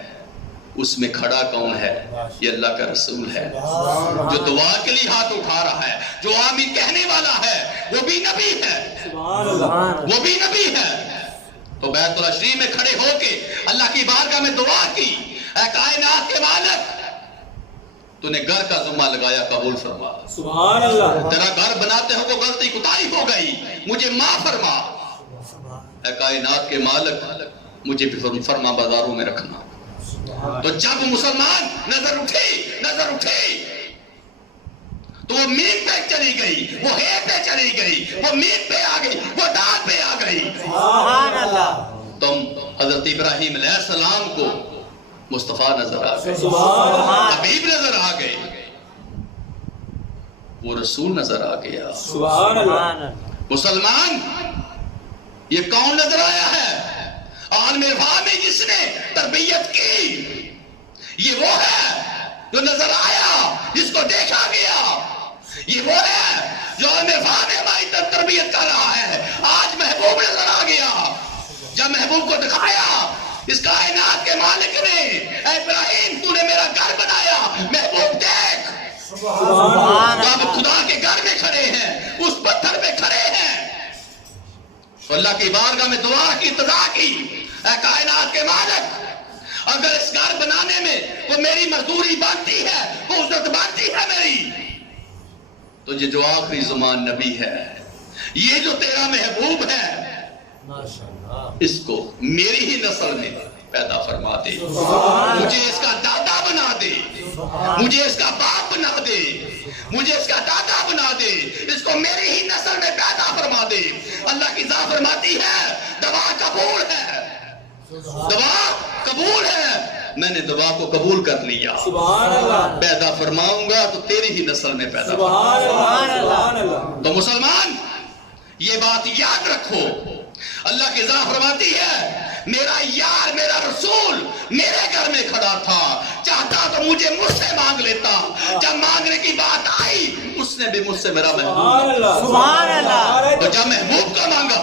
اس میں کھڑا کون ہے؟ یہ اللہ کا رسول ہے، جو دعا کے لیے ہاتھ اٹھا رہا ہے، جو آمین کہنے والا ہے وہ بھی نبی ہے، سبحان اللہ۔ وہ بھی نبی ہے۔ تو بیت اللہ شریف میں کھڑے ہو کے اللہ کی بارگاہ میں دعا کی، اے کائنات کے مالک تو نے گھر کا ذمہ لگایا، قبول فرما۔ سبحان اللہ۔ تیرا گھر بناتے ہو کو غلطی کوتاہی ہو گئی، مجھے معاف فرما۔ اے کائنات کے مالک مجھے بھی فرما بازاروں میں رکھنا۔ تو جب مسلمان نظر اٹھی تو وہ میم پہ چلی گئی، وہ ہے پہ چلی گئی، وہ میم پہ آ گئی، وہ دال پہ آ گئی۔ سبحان اللہ۔ تم حضرت ابراہیم علیہ السلام کو مصطفیٰ نظر آ گئے، سبحان اللہ۔ حبیب نظر آ گئے، وہ رسول نظر آ گیا۔ سبحان اللہ۔ مسلمان یہ کون نظر آیا ہے؟ عالم عرفان میں جس نے تربیت کی، یہ وہ ہے جو نظر آیا، جس کو دیکھا گیا، یہ وہ ہے جو عالم عرفان میں ہماری تربیت کر رہا ہے۔ آج محبوب نظر آ گیا، جب محبوب کو دکھایا اس کائنات کے مالک نے، اے ابراہیم تو نے میرا گھر بنایا، محبوب دیکھ، سبحان تو اب خدا کے گھر میں کھڑے ہیں، اس پتھر پہ کھڑے ہیں، تو اللہ کی بارگاہ میں دعا کی، اتضاع کی، اے کائنات کے مالک اگر اس گھر بنانے میں وہ میری مزدوری بنتی ہے، وہ عزت بنتی ہے میری، تو یہ جو آخری زمان نبی ہے، یہ جو تیرا محبوب ہے، اس کو میری ہی نسل میں پیدا فرما دے، مجھے اس کا دادا بنا دے، مجھے اس کا باپ بنا دے، مجھے اس کا دادا بنا دے، اس کو میری ہی نسل میں پیدا فرما دے۔ اللہ کی ذات فرماتی ہے دعا قبول ہے، دعا قبول ہے، میں نے دعا کو قبول کر لیا، سبحان اللہ۔ پیدا فرماؤں گا تو تیری ہی نسل میں پیدا سبحان فرماؤں گا۔ اللہ۔ سبحان اللہ۔ تو مسلمان یہ بات یاد رکھو، اللہ کی ذات فرماتی ہے میرا یار، میرا رسول میرے گھر میں کھڑا تھا، چاہتا تو مجھ سے مانگ لیتا، جب مانگنے کی بات آئی اس نے بھی مجھ سے میرا محبوب، سبحان اللہ۔ سبحان اللہ۔ تو جب محبوب کا مانگا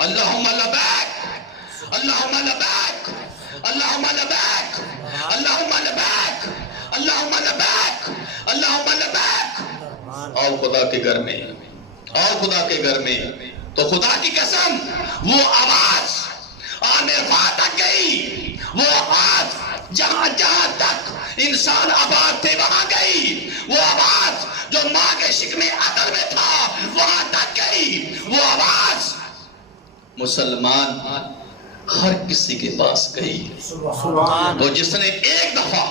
اللہم لبیک اللہم لبیک اللہم لبیک اللہم لبیک اللہم لبیک اللہم لبیک. آؤ خدا کے گھر میں، آؤ خدا کے گھر میں. تو خدا کی قسم وہ آواز آنرفا تک گئی، وہ آواز جہاں جہاں تک انسان آباد تھے وہاں گئی، وہ آواز جو ماں کے شکم عطر میں تھا وہاں تک گئی، وہ آواز مسلمان ہر کسی کے پاس گئی. سبحان تو جس نے ایک دفعہ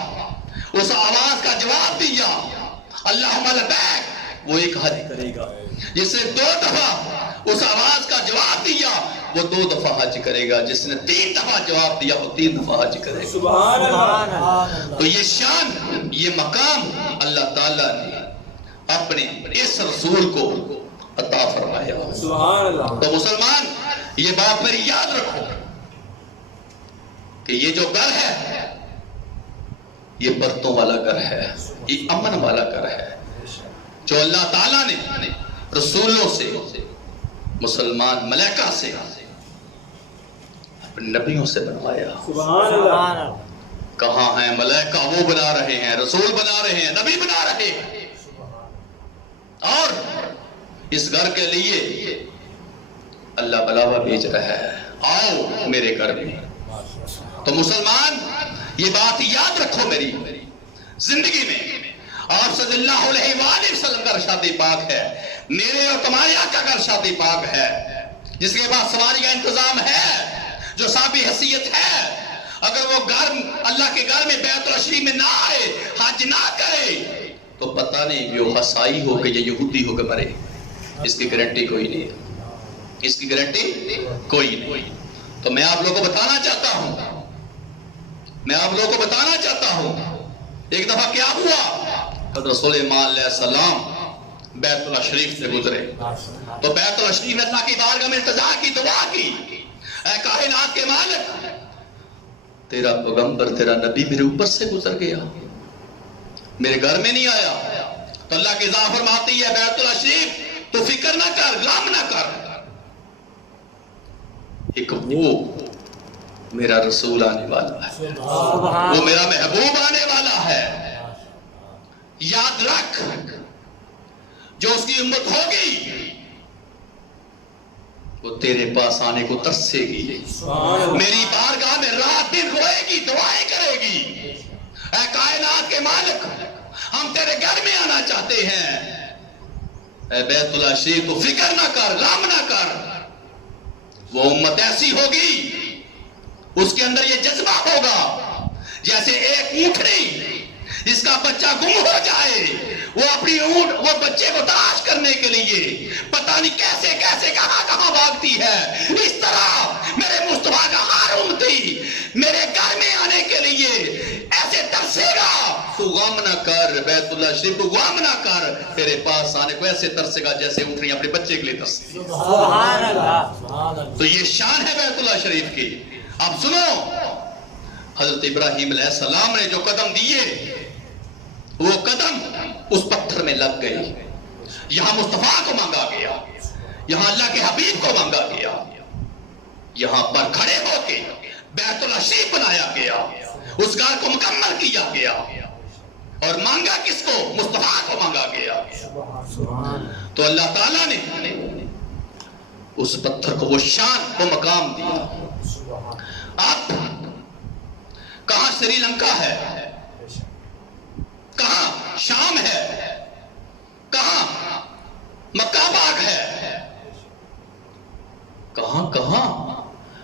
اس آواز کا جواب دیا اللہم لبیک، وہ ایک حج کرے گا. جس نے 2 دفعہ اس آواز کا جواب دیا وہ 2 دفعہ حج کرے گا. جس نے 3 دفعہ جواب دیا وہ 3 دفعہ حج کرے گا. سبحان اللہ. تو یہ شان، یہ مقام اللہ تعالیٰ نے اپنے اس رسول کو عطا فرمایا. سبحان اللہ. تو مسلمان یہ بات میری یاد رکھو کہ یہ جو گھر ہے یہ برتوں والا گھر ہے، یہ امن والا گھر ہے جو اللہ تعالیٰ نے رسولوں سے، مسلمان ملائکہ سے، اپنے نبیوں سے بنوایا. سبحان اللہ. سبحان کہاں ہیں ملائکہ؟ وہ بنا رہے ہیں، رسول بنا رہے ہیں، نبی بنا رہے ہیں. اور اس گھر کے لیے اللہ بلاوا بھیج رہا ہے، آؤ میرے گھر میں. تو مسلمان یہ بات یاد رکھو میری زندگی میں آپ صلی اللہ علیہ وآلہ وسلم کا شادی پاک ہے، میرے اور تمہارے آقا کا شادی پاک ہے، جس کے بعد سواری کا انتظام ہے، جو صاحب حیثیت ہے. اگر وہ گھر اللہ کے گھر میں بیت الشریف میں نہ آئے، حج نہ کرے، تو پتہ نہیں وہ عیسائی ہو کے یا یہودی ہو کے مرے. اس کی گارنٹی کوئی نہیں ہے، اس کی گارنٹی کوئی نہیں. تو میں آپ لوگوں کو بتانا چاہتا ہوں، ایک دفعہ کیا ہوا، حضرت سلیمان علیہ السلام بیت اللہ شریف سے گزرے تو بیت اللہ شریف میں اللہ کی بارگاہ میں التجا کی، دعا کی، اے کائنات کے مالک، تیرا پیغمبر، تیرا نبی میرے اوپر سے گزر گیا، میرے گھر میں نہیں آیا. تو اللہ کی ذات فرماتی ہے بیت اللہ شریف تو فکر نہ کر، غم نہ کر، ایک وہ میرا رسول آنے والا ہے، وہ میرا محبوب آنے والا ہے. یاد رکھ جو اس کی امت ہوگی وہ تیرے پاس آنے کو ترسے گی، میری بارگاہ میں رات دن روئے گی، دعائیں کرے گی، اے کائنات کے مالک ہم تیرے گھر میں آنا چاہتے ہیں. اے بیت اللہ شریف تو فکر نہ کر، غم نہ کر. وہ امت ایسی ہوگی اس کے اندر یہ جذبہ ہوگا جیسے ایک اونٹنی جس کا بچہ گم ہو جائے، وہ اپنی وہ بچے کو تلاش کرنے کے لیے پتہ نہیں کیسے کیسے کہاں کہاں بھاگتی ہے. اس طرح میرے مصطفیٰ کا ہر امتی میرے گھر میں آنے کے لیے ایسے ترسے گا. تو غم نہ کر بیت اللہ شریف، تو غم نہ کر، تیرے پاس آنے کو ایسے ترسے گا جیسے اونٹنی اپنے بچے کے لیے ترسے. سبحان اللہ. تو یہ شان ہے بیت اللہ شریف کی. اب سنو، حضرت ابراہیم علیہ السلام نے جو قدم دیے وہ قدم اس پتھر میں لگ گئی. یہاں مصطفیٰ کو مانگا گیا، یہاں اللہ کے حبیب کو مانگا گیا، یہاں پر کھڑے ہو کے بیت اللہ شریف بنایا گیا، اس گھر کو مکمل کیا گیا. اور مانگا کس کو؟ مصطفیٰ کو مانگا گیا. تو اللہ تعالیٰ نے اس پتھر کو وہ شان، وہ مقام دیا. اب کہاں سری لنکا ہے، کہاں شام ہے، کہاں مکہ پاک ہے، کہاں کہاں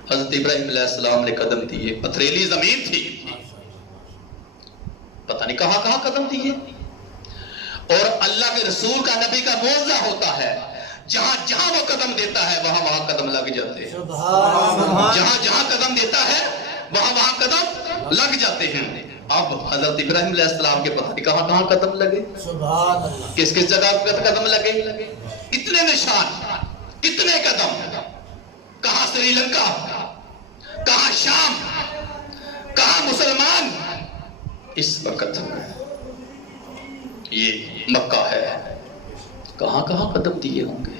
حضرت ابراہیم علیہ السلام نے قدم دیے. پتھریلی زمین تھی، پتہ نہیں کہاں کہاں قدم دیے. اور اللہ کے رسول کا، نبی کا معجزہ ہوتا ہے، جہاں جہاں وہ قدم دیتا ہے وہاں وہاں قدم لگ جاتے ہیں. جہاں جہاں قدم دیتا ہے وہاں وہاں قدم لگ جاتے ہیں. اب حضرت ابراہیم علیہ السلام کے پتہ نہیں کہاں کہاں قدم لگے، کس کس جگہ قدم لگے. اتنے نشان، اتنے قدم، کہاں سری لنکا، کہاں شام، کہاں مسلمان. اس وقت یہ مکہ ہے، کہاں کہاں قدم دیے ہوں گے.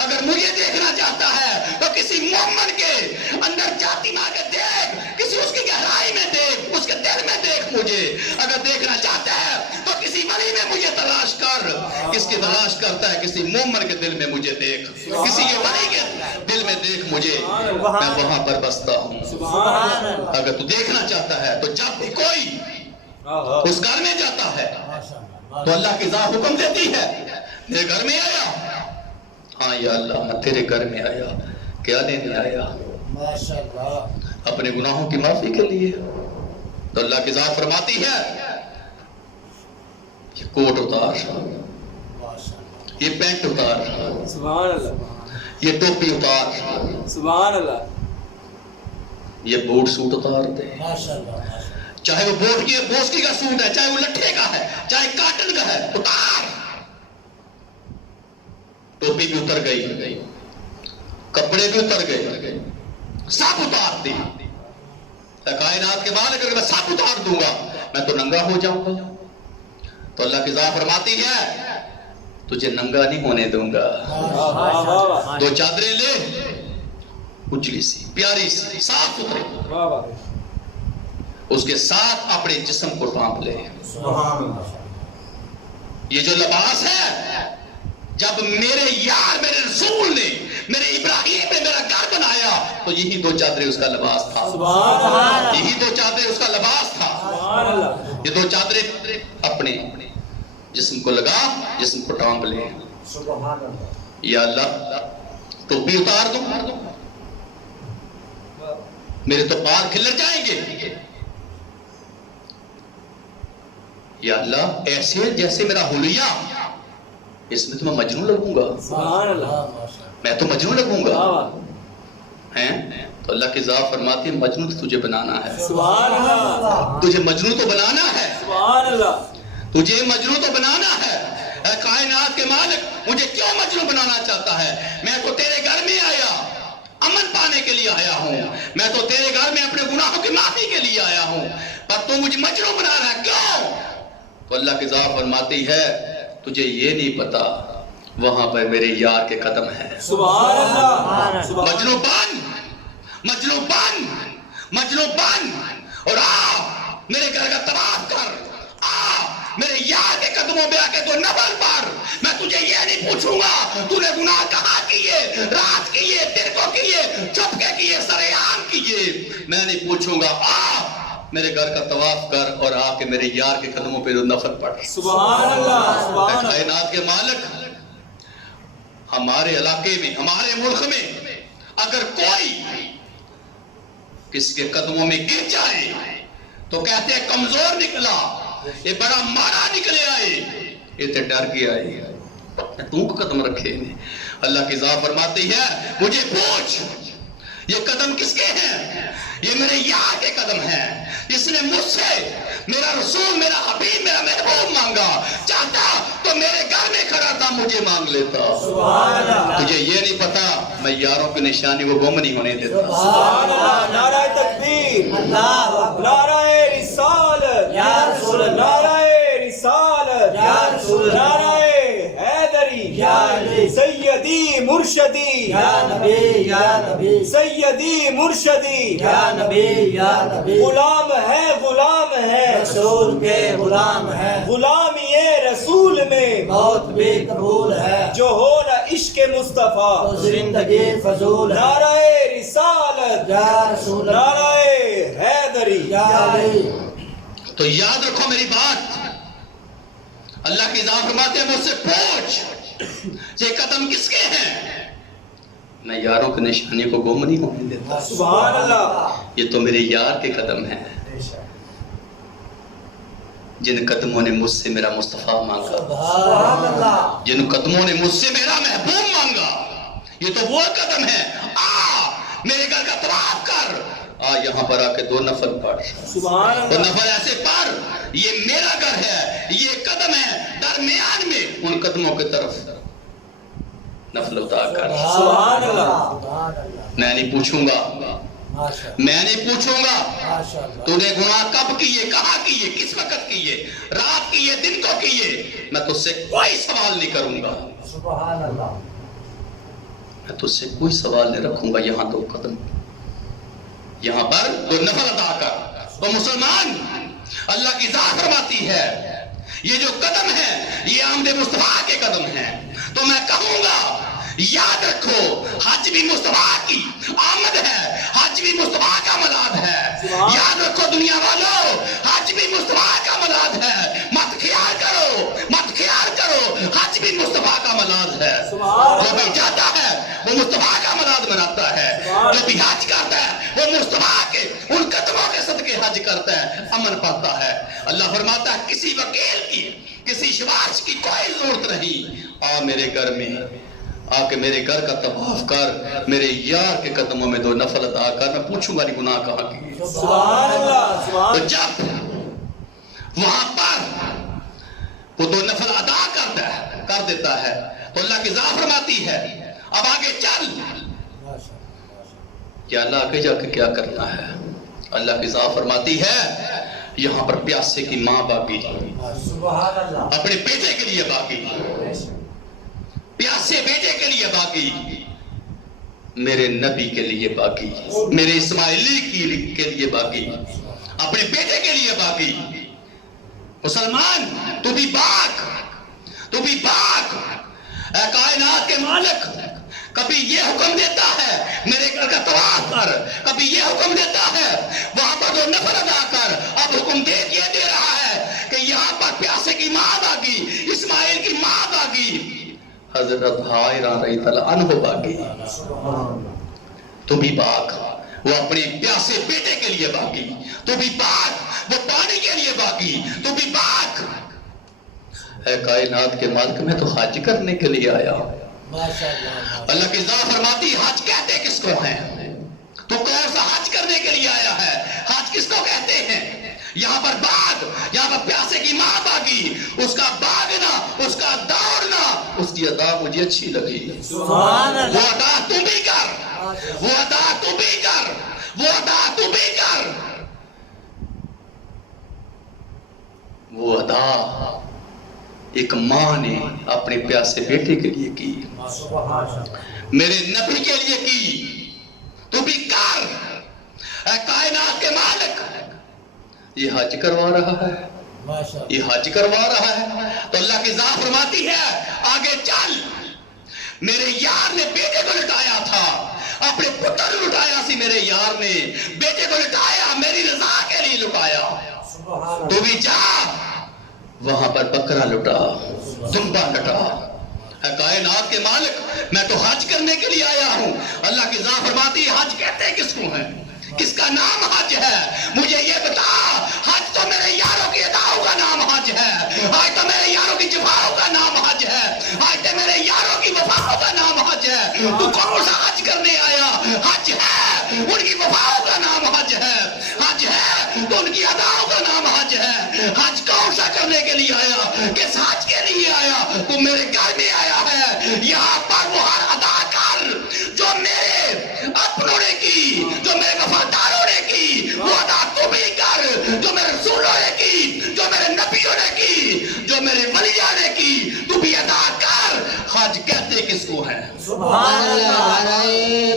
اگر مجھے دیکھنا چاہتا ہے تو کسی مومن کے اندر جاتی ماں کے دیکھ, کسی اس کی گہرائی میں دیکھ, اس کے دل میں دیکھ مجھے. اگر دیکھنا چاہتا ہے تو کسی ولی میں مجھے تلاش کر. کس کی تلاش کرتا ہے؟ کسی مومن کے دل میں مجھے دیکھ, کسی کے ولی کے دل میں دیکھ مجھے, میں وہاں پر بستا ہوں. اگر تو دیکھنا چاہتا ہے تو جب بھی کوئی اس گھر میں جاتا ہے تو اللہ کی ذات حکم دیتی ہے, میرے گھر میں آیا, ہاں یا اللہ میں تیرے گھر میں آیا, کیا لینے آیا؟ اپنے گناہوں کی معافی کے لیے. تو اللہ کی ذات فرماتی ہے یہ کوٹ اتار, یہ پینٹ اتار, سبحان اللہ, یہ ٹوپی اتار, سبحان اللہ, یہ بوٹ سوٹ اتار دے. چاہے وہ بوسکی کا سوٹ ہے, چاہے وہ لٹھے کا ہے, چاہے کاٹن کا ہے, اتار. ٹوپی بھی اتر گئی, کپڑے بھی اتر گئے, سب اتار دی. کائنات کے مالک اگر میں سب اتار دوں گا میں تو ننگا ہو جاؤں گا. تو اللہ کی ذات فرماتی ہے تجھے ننگا نہیں ہونے دوں گا. 2 چادریں لے, اجلی سی, پیاری سی, صاف ستھری, اس کے ساتھ اپنے جسم کو ڈھانپ لے. یہ جو لباس ہے, جب میرے یار میرے رسول نے, میرے ابراہیم نے میرا گھر بنایا تو یہی 2 چادریں اس کا لباس تھا. یہی 2 چادریں اس کا لباس تھا. یہ 2 چادریں اپنے جسم کو لگا, جسم کو ڈھانپ لے. یا اللہ ٹوپی اتار دوں, میرے تو پار کھلر جائیں گے. یا اللہ ایسے جیسے میرا حلیہ, اس میں تو میں مجنون لگوں گا. سبحان اللہ, میں تو مجنون لگوں گا. تو اللہ کی ذات فرماتی ہے مجنون تجھے بنانا ہے. سبحان اللہ, تجھے مجنون تو بنانا ہے. سبحان اللہ, تجھے مجنون تو بنانا ہے. اے کائنات کے مالک مجھے کیوں مجنون بنانا چاہتا ہے؟ میں تو تیرے گھر میں آیا, امن پانے کے لیے آیا ہوں. میں تو تیرے گھر میں اپنے گناہوں کی معافی کے لیے آیا ہوں, پر تو مجھے مجنون بنا رہا ہے, کیوں؟ تو اللہ کی ذات فرماتی ہے تجھے یہ نہیں پتا وہاں پر میرے یار کے قدم ہیں. سبحان اللہ, مجنون بن, مجنون بن, مجنون بن, اور آ میرے گھر کا طواف کر, آ میرے یار کے قدموں میں آ کے تو نفل پڑھ. میں تجھے یہ نہیں پوچھوں گا تو نے گناہ کہاں کیے, رات کیے, دن کو کیے, چھپ کے کیے, سرعام کیے. میں نہیں پوچھوں گا, آ میرے گھر کا طواف کر اور آ کے میرے یار کے قدموں پہ نفل پڑھ. سبحان اللہ, سبحان اللہ. کائنات کے مالک ہمارے علاقے میں, ہمارے ملک میں اگر کوئی کسی کے قدموں میں گر جائے تو کہتے ہیں کمزور نکلا, یہ بڑا مارا نکلے آئے, یہ تے ڈر کے آئے, تو قدم رکھے. اللہ کی ذات فرماتی ہے مجھے پوچھ یہ قدم کس کے ہیں؟ یہ میرے یار کے قدم ہیں. اس نے مجھ سے میرا رسول, میرا حبیب, میرا محبوب مانگا. چاہتا تو میرے گھر میں کھڑا تھا, مجھے مانگ لیتا. تجھے یہ نہیں پتا میں یاروں کی نشانی کو گم نہیں ہونے دیتا. سبحان اللہ, نعرہ تکبیر, نعرہ رسالت, یا رسول اللہ, نعرہ رسالت, یا رسول اللہ, نعرہ حیدری, یا علی, سیدی مرشدی, یا نبی, یا نبی, سیدی مرشدی, یا نبی, یا نبی, غلام ہے, غلام ہے, رسول کے غلام ہے, غلامی رسول میں موت بھی قبول ہے, جو ہو نہ عشق مصطفیٰ تو زندگی فضول ہے. نعرہ رسالت, یا رسول اللہ, نعرہ حیدری, یا علی. تو یاد رکھو میری بات, اللہ کی ذات فرماتے ہیں مجھ سے پوچھ یہ قدم کس کے ہیں, میں یاروں کی نشانی کو گم نہیں ہونے دیتا. سبحان اللہ, یہ تو میرے یار کے قدم ہیں جن قدموں نے مجھ سے میرا مصطفیٰ مانگا, سبحان اللہ, جن قدموں نے مجھ سے میرا محبوب مانگا. یہ تو وہ قدم ہے, آ میرے گھر کا طواف کر, آ یہاں پر آ کے 2 نفل پڑھ. سبحان وہ اللہ, نفل ایسے پڑھ, یہ میرا گھر ہے, یہ قدم ہے, درمیان میں ان قدموں کی طرف نفل اتار کر. سبحان اللہ, میں نہیں پوچھوں گا, میں نہیں پوچھوں گا تو نے گناہ کب کیے, کہاں کیے, کس وقت کیے, رات کیے, دن کو کیے, میں تجھ سے کوئی سوال نہیں کروں گا. سبحان اللہ, میں تجھ سے کوئی سوال نہیں رکھوں گا، یہاں 2 قدم، یہاں پر 2 نفل ادا کر۔ تو مسلمان، اللہ کی ذات فرماتی ہے یہ جو قدم ہے یہ آمد مصطفیٰ کے قدم ہیں۔ تو میں کہوں گا یاد رکھو حج بھی مصطفیٰ کی آمد ہے، حج بھی مصطفیٰ کا ملاد ہے۔ یاد رکھو دنیا والوں، حج بھی مصطفیٰ کا ملاد ہے۔ مت خیال کرو حج بھی مصطفیٰ کا ملاد ہے۔ جو بھی جاتا ہے وہ مصطفیٰ کا ملاد مناتا ہے، جو بھی حج کرتا ہے وہ مصطفیٰ کے ان قدموں کے صدقے حج کرتا ہے، امن پاتا ہے۔ اللہ فرماتا ہے کسی وکیل کی، کسی شباش کی کوئی ضرورت نہیں، آ میرے گھر میں آ کے میرے گھر کا طواف کر، میرے یار کے قدموں میں 2 نفل ادا کر، میں پوچھوں گا نہیں گناہ کہاں کی۔ سبحان اللہ، سبحان تو جب وہاں پر وہ 2 نفل ادا کر دیتا ہے تو اللہ کی ذات فرماتی ہے اب آگے چل، یا اللہ آگے جا کے کیا کرنا ہے؟ اللہ کی ذات فرماتی ہے یہاں پر پیاسے کی ماں باقی، اپنے بیٹے کے لیے باقی، پیاسے بیٹے کے لیے باقی، میرے نبی کے لیے باقی، میرے اسماعیلی کے لیے باقی، اپنے بیٹے کے لیے باقی۔ مسلمان تو بھی پاک، اے کائنات کے مالک، کبھی یہ حکم دیتا ہے میرے گھر کا طواف کر، کبھی یہ حکم دیتا ہے وہاں پر 2 نفل ادا کر، اب حکم دے رہا ہے کہ یہاں پر پیاسے کی ماں باقی، اسماعیل کی ماں باقی، حضرت حاجرہ رضی اللہ عنہ باقی۔ تو بھی پاک، وہ اپنے پیاسے بیٹے کے لیے باقی، تو بھی پاک، وہ پانی کے لیے باقی، تو بھی پاک۔ اے کائنات کے مالک میں تو حج کرنے کے لیے آیا۔ اللہ کی ذات فرماتی حج کہتے کس کو ہیں؟ تو کون سا حج کرنے کے لیے آیا ہے؟ حج کس کو کہتے ہیں؟ یہاں پر باغ، یہاں پر پیاسے کی ماں باغی، اس کا باغنا، اس کا دوڑنا، اس کی ادا مجھے اچھی لگی۔ سبحان اللہ۔ وہ ادا تو بھی کر، وہ ادا تو بھی کر، وہ ادا تو بھی کر۔ وہ ادا ایک ماں نے اپنے پیاسے بیٹے کے لیے کی، میرے نبی کے لیے کی، تو بھی کر۔ اے کائنات کے مالک، یہ حج کروا رہا ہے، یہ حج کروا رہا ہے۔ تو اللہ کی ذات فرماتی ہے آگے چل، میرے یار نے بیٹے کو لٹایا تھا، اپنے پتر کو لٹایا سی، میرے یار نے بیٹے کو لٹایا، میری رضا کے لیے لٹایا۔ تو بھی جا وہاں پر بکرا لٹا، دمبا لٹا۔ اے کائنات کے مالک، میں تو حج کرنے کے لیے آیا ہوں۔ اللہ کی ذات فرماتی ہے حج کہتے کس کو ہیں؟ کس کا نام حج ہے؟ مجھے یہ بتا۔ حج تو میرے یاروں کی اداؤں کا نام حج ہے، آج تو میرے یاروں کی جفاؤں کا نام حج ہے، آج تو میرے یاروں کی وفاؤں کا نام حج ہے۔ تو کون سا حج کرنے آیا؟ حج ہے ان کی وفاؤں کا نام حج ہے، حج ہے تو ان کی اداؤں کا نام حج ہے۔ حج کون سا کرنے کے لیے آیا؟ کس حج کے لیے آیا؟ تو میرے گھر میں آیا ہے، یہاں پر وہ ہر ادا کر جو میرے اپنوں نے کی، جو میرے وفاداروں نے کی، وہ ادا تو بھی کر، جو میرے رسولوں نے کی، جو میرے نبیوں نے کی، جو میرے ولیوں نے کی، تو بھی ادا کر۔ حج کہتے کس کو ہے؟ سبحان اللہ، نعرہ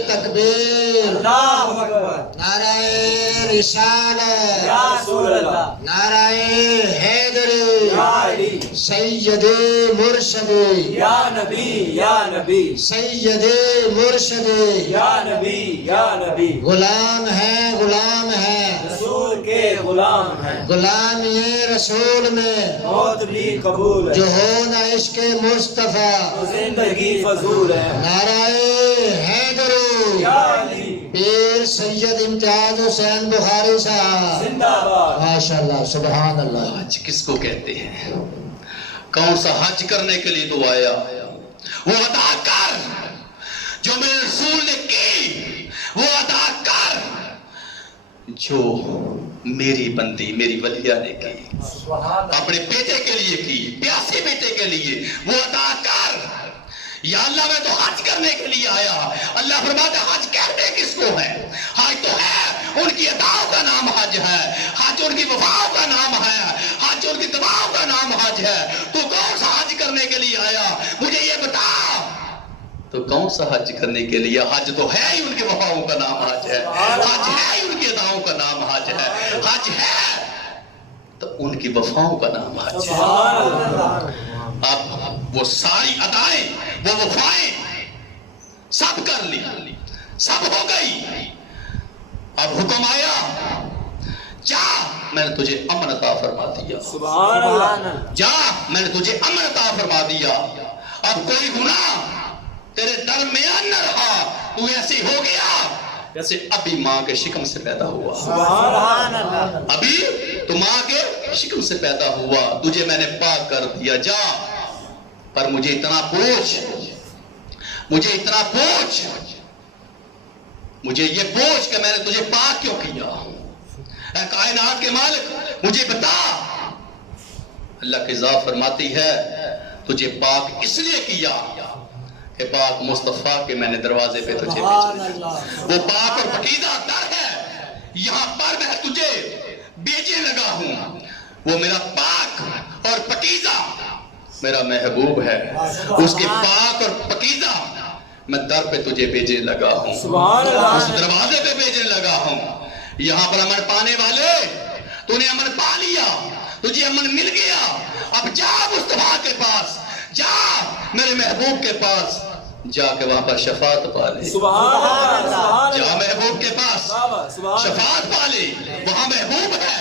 تکبیر، اللہ اکبر، نعرہ رسالت، یا رسول اللہ، نعرہ حیدری، یا علی، سید مرشد، یا نبی، یا نبی، سید مرشد، یا نبی، یا نبی، غلام ہے، غلام ہے، رسول کے غلام ہیں، غلام یہ رسول میں موت بھی قبول ہے، جو ہو نہ عشق مصطفیٰ۔ تو زندگی فضول ہے۔ نعرہ حیدری، یا علی، پیر سید امتیاز حسین بخاری صاحب، زندہ باد۔ ماشاءاللہ، سبحان اللہ۔ حج کس کو کہتے ہیں؟ کون سا حج کرنے کے لیے تو آیا؟ وہ ادا کر جو میرے رسول نے کی، وہ ادا کر جو میری بندی، میری ولیہ نے کی، اپنے بیٹے کے لیے کی، پیاسے بیٹے کے لیے، وہ ادا کر۔ یا اللہ میں تو حج کرنے کے لیے آیا۔ اللہ فرماتا ہے حج کہتے کس کو ہے؟ حج تو ہے ان کی اداؤں کا نام حج ہے، حج ان کی وفاؤں کا نام ہے، حج ان کی دعاؤں کا نام حج ہے۔ تو کون سا حج کرنے کے لیے آیا؟ مجھے یہ بتا۔ تو کون سا حج کرنے کے لیے؟ حج تو ہے ہی ان کے وفاؤں کا نام حج ہے، حج ہے ہی ان کے اداؤں کا نام حج ہے، حج ہے تو ان کی وفاؤں کا نام حج ہے۔ اب وہ ساری ادائیں، وہ وفائیں سب کر لی، سب ہو گئی، اب حکم آیا جا میں نے تجھے امن عطا فرما دیا، سبحان اللہ، جا میں نے تجھے امن عطا فرما دیا، اب کوئی گناہ تیرے درمیان نہ رہا، تو ایسے ہو گیا جیسے ابھی ماں کے شکم سے پیدا ہوا، سبحان اللہ، ابھی تو ماں کے شکم سے پیدا ہوا، تجھے میں نے پاک کر دیا، جا پر مجھے اتنا پوچھ، مجھے اتنا پوچھ، مجھے یہ پوچھ کہ میں نے تجھے پاک کیوں کیا؟ اے کائنات کے مالک مجھے بتا۔ اللہ کی ذات فرماتی ہے تجھے پاک اس لیے کیا کہ پاک مصطفیٰ کے میں نے دروازے پہ تجھے بھیجا، وہ پاک اور پاکیزہ در ہے، یہاں پر میں تجھے بیچنے لگا ہوں، وہ میرا پاک اور پاکیزہ میرا محبوب ہے، اس کے پاک اور پاکیزہ میں در پہ تجھے بھیجنے لگا ہوں، سبحان اللہ، اس دروازے پہ بھیجنے لگا ہوں۔ یہاں پر امن پانے والے تو نے امن پا لیا، تجھے امن مل گیا، اب جا مصطفیٰ کے پاس، جا میرے محبوب کے پاس، جا کے وہاں پر شفاعت پا لے، سبحان اللہ، جا محبوب کے پاس سبحان شفاعت پا لے، وہاں محبوب ہے،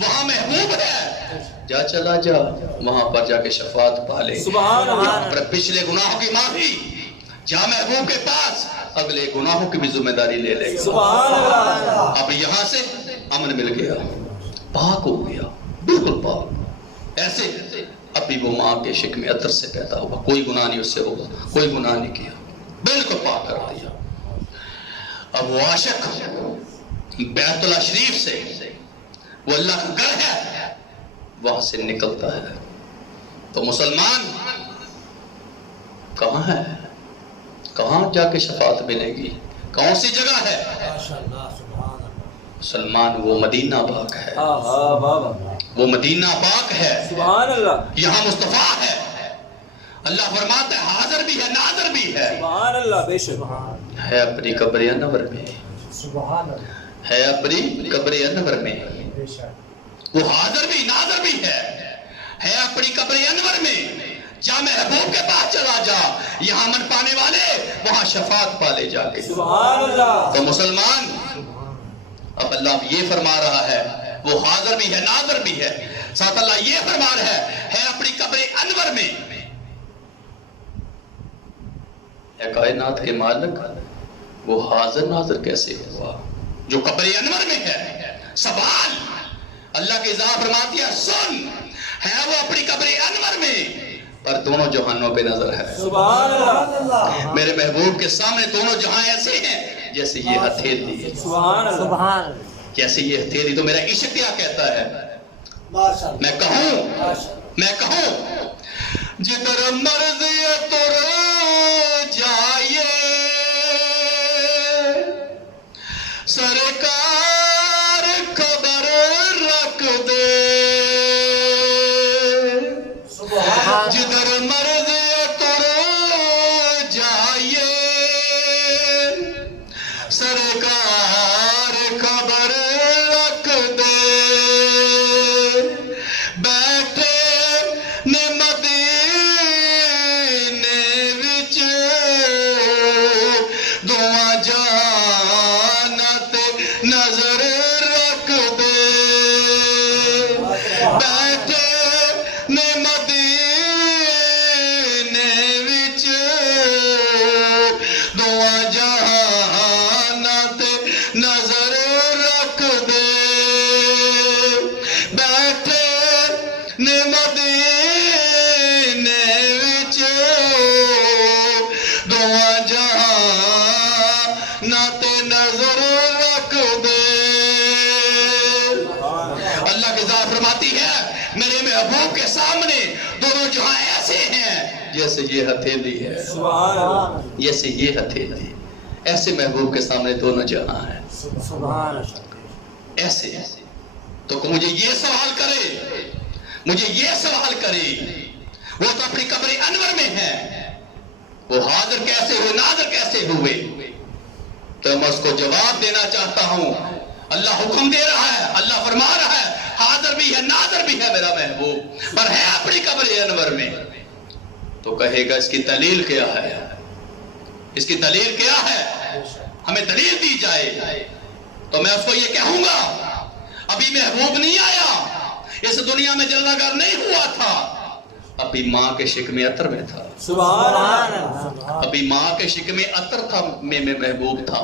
وہاں محبوب ہے، جا چلا جا وہاں پر جا کے شفاعت پا لے، سبحان اللہ، یہاں پر پچھلے گناہوں کی معافی، جا محبوب کے پاس اگلے گناہوں کی بھی ذمہ داری لے لے گا، سبحان اللہ، اب یہاں سے امن مل گیا، پاک ہو گیا، بالکل پاک، ایسے اب بھی وہ ماں کے شکم عطر سے پیدا ہوا، کوئی گناہ نہیں اس سے ہوگا، کوئی گناہ نہیں کیا، بالکل پاک کر دیا۔ اب وہ عاشق بیت اللہ شریف سے، وہ اللہ کا گھر ہے، وہاں سے نکلتا ہے تو مسلمان کہاں ہے؟ کہاں جا کے شفاعت ملے گی؟ کون سی جگہ ہے؟ مسلمان وہ مدینہ پاک ہے، وہ مدینہ پاک ہے، سبحان اللہ، یہاں مصطفیٰ ہے، اللہ فرماتا ہے حاضر بھی ہے ناظر بھی ہے، سبحان اللہ، بے شک، ہے اپنی قبر انور میں، ہے اپنی قبر انور میں، وہ حاضر بھی ناظر بھی ہے اپنی قبر انور میں، جا محبوب کے پاس چلا جا، یہاں من پانے والے وہاں شفاعت پالے جا کے، سبحان اللہ، تو مسلمان اب اللہ یہ فرما رہا ہے وہ حاضر بھی ہے ناظر بھی ہے، ساتھ اللہ یہ فرما رہا ہے اپنی قبر انور میں، اے کائنات کے مالک وہ حاضر ناظر کیسے ہوا جو قبر انور میں ہے؟ سوال اللہ کی ذات فرماتی ہے سن، ہے وہ اپنی قبر انور میں پر دونوں جہانوں پہ نظر ہے، سبحان اللہ، میرے محبوب کے سامنے دونوں جہاں ایسے ہیں جیسے یہ ہتھیلی ہے، سبحان اللہ، جیسے یہ ہتھیلی، تو میرا عشق کیا کہتا ہے؟ میں کہوں جدھر مرضی تر جائے سرکار خبر رکھ دے، جدھر مرضی تر جائے سرکار خبر رکھ دے، بیٹھے نے مدینے وچ دعا جانت نظر رکھ دے، بیٹھے نے مدینے وچ دعا جانت نظر رکھ دے، بیٹھے نے مدینے وچ دعا جانت نظر رکھ دے۔ اللہ کی ذات فرماتی ہے میرے محبوب کے سامنے دونوں جہاں ایسے ہیں جیسے یہ ہتھیلی ہے، سبحان اللہ، جیسے یہ ہتھیلی، ایسے محبوب کے سامنے دونوں جہاں ہیں، سبحان اللہ، ایسے تو مجھے یہ سوال کرے، مجھے یہ سوال کرے، وہ تو اپنی قبر انور میں ہے، وہ حاضر کیسے ہوئے، ناظر کیسے ہوئے؟ تو میں اس کو جواب دینا چاہتا ہوں، اللہ حکم دے رہا ہے، اللہ فرما رہا ہے، حاضر بھی ہے ناظر بھی ہے میرا محبوب، پر ہے اپنی قبر انور میں۔ تو کہے گا اس کی دلیل کیا ہے، اس کی دلیل کیا ہے، ہمیں دلیل دی جائے۔ تو میں اس کو یہ کہوں گا، ابھی محبوب نہیں آیا، اس دنیا میں جلوہ گر نہیں ہوا تھا، ابھی ماں کے شکم عطر میں تھا۔ سبحان اللہ، ابھی ماں کے شکم عطر تھا، میں محبوب تھا،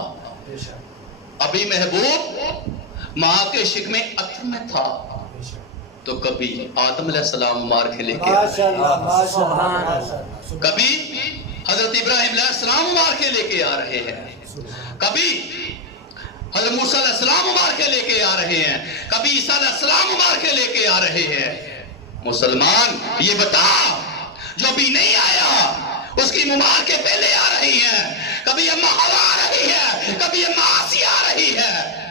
ابھی محبوب ماں کے شکم عطر میں تھا۔ تو کبھی آدم علیہ السلام مار کے لے کے کبھی حضرت ابراہیم علیہ السلام مار کے لے کے آ رہے ہیں، کبھی حضرت موسیٰ علیہ السلام مار کے لے کے آ رہے ہیں، کبھی عیسیٰ علیہ السلام مار کے لے کے آ رہے ہیں۔ مسلمان یہ بتا، جو بھی نہیں آیا اس کی ممار کے پہلے آ رہی ہیں، کبھی اماں حوا آ رہی ہے، کبھی اماں آسیہ آ رہی ہے۔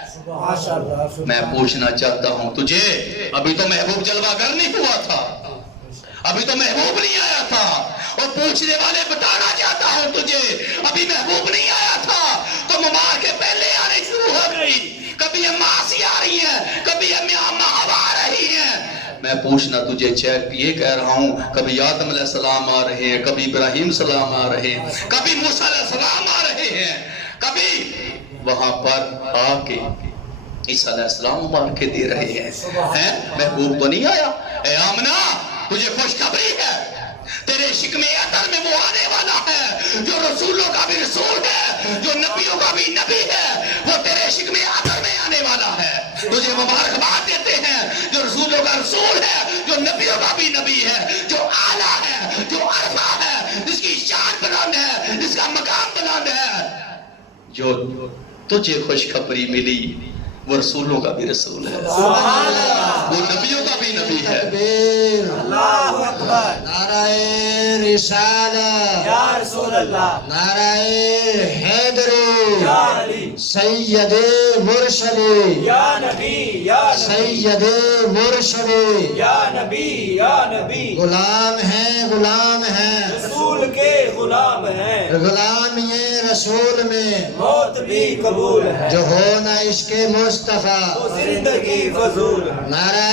میں پوچھنا چاہتا ہوں تجھے، ابھی تو محبوب جلوہ گر نہیں ہوا تھا، ابھی تو محبوب نہیں آیا تھا، اور پوچھنے والے بتانا چاہتا ہوں تجھے، ابھی محبوب نہیں آیا تھا تو ممار کے پہلے آنے شروع ہو گئی، کبھی اماں آسیہ آ رہی ہیں، کبھی اماں حوا آ رہی ہیں۔ میں پوچھنا تجھے چیک یہ کہہ رہا ہوں، کبھی آدم علیہ السلام آ رہے ہیں، کبھی ابراہیم السلام آ رہے ہیں، کبھی موسیٰ علیہ السلام آ رہے ہیں، کبھی وہاں پر آ کے عیسیٰ علیہ السلام مار کے دے رہے ہیں۔ محبوب تو نہیں آیا؟ اے آمنہ تجھے خوشخبری ہے، تیرے شکم عطر میں وہ آنے والا ہے جو رسولوں کا بھی رسول ہے، جو نبیوں کا بھی نبی ہے، وہ تیرے شکم عطر میں آنے والا ہے۔ تجھے مبارکباد دیتے ہیں، جو رسولوں کا رسول ہے، جو نبیوں کا بھی نبی ہے، جو اعلیٰ ہے، جو عرفہ ہے، جس کی شان بلند ہے، جس کا مقام بلند ہے۔ جو تجھے خوشخبری ملی وہ رسولوں کا بھی رسول ہے، وہ نبیوں کا بھی نبی ہے۔ تکبیر، اللہ اکبر، نعرہ رسالہ، یا رسول اللہ، نعرہ حیدری، یا علی، سید مرشدی، یا نبی، یا نبی، سید مرشدی، یا نبی، یا نبی، غلام ہیں، غلام ہیں، رسول کے غلام ہیں، غلام یہ رسول میں موت بھی قبول ہے، جو ہو نہ عشق مصطفیٰ۔ وہ زندگی فضول ہے۔ نعرہ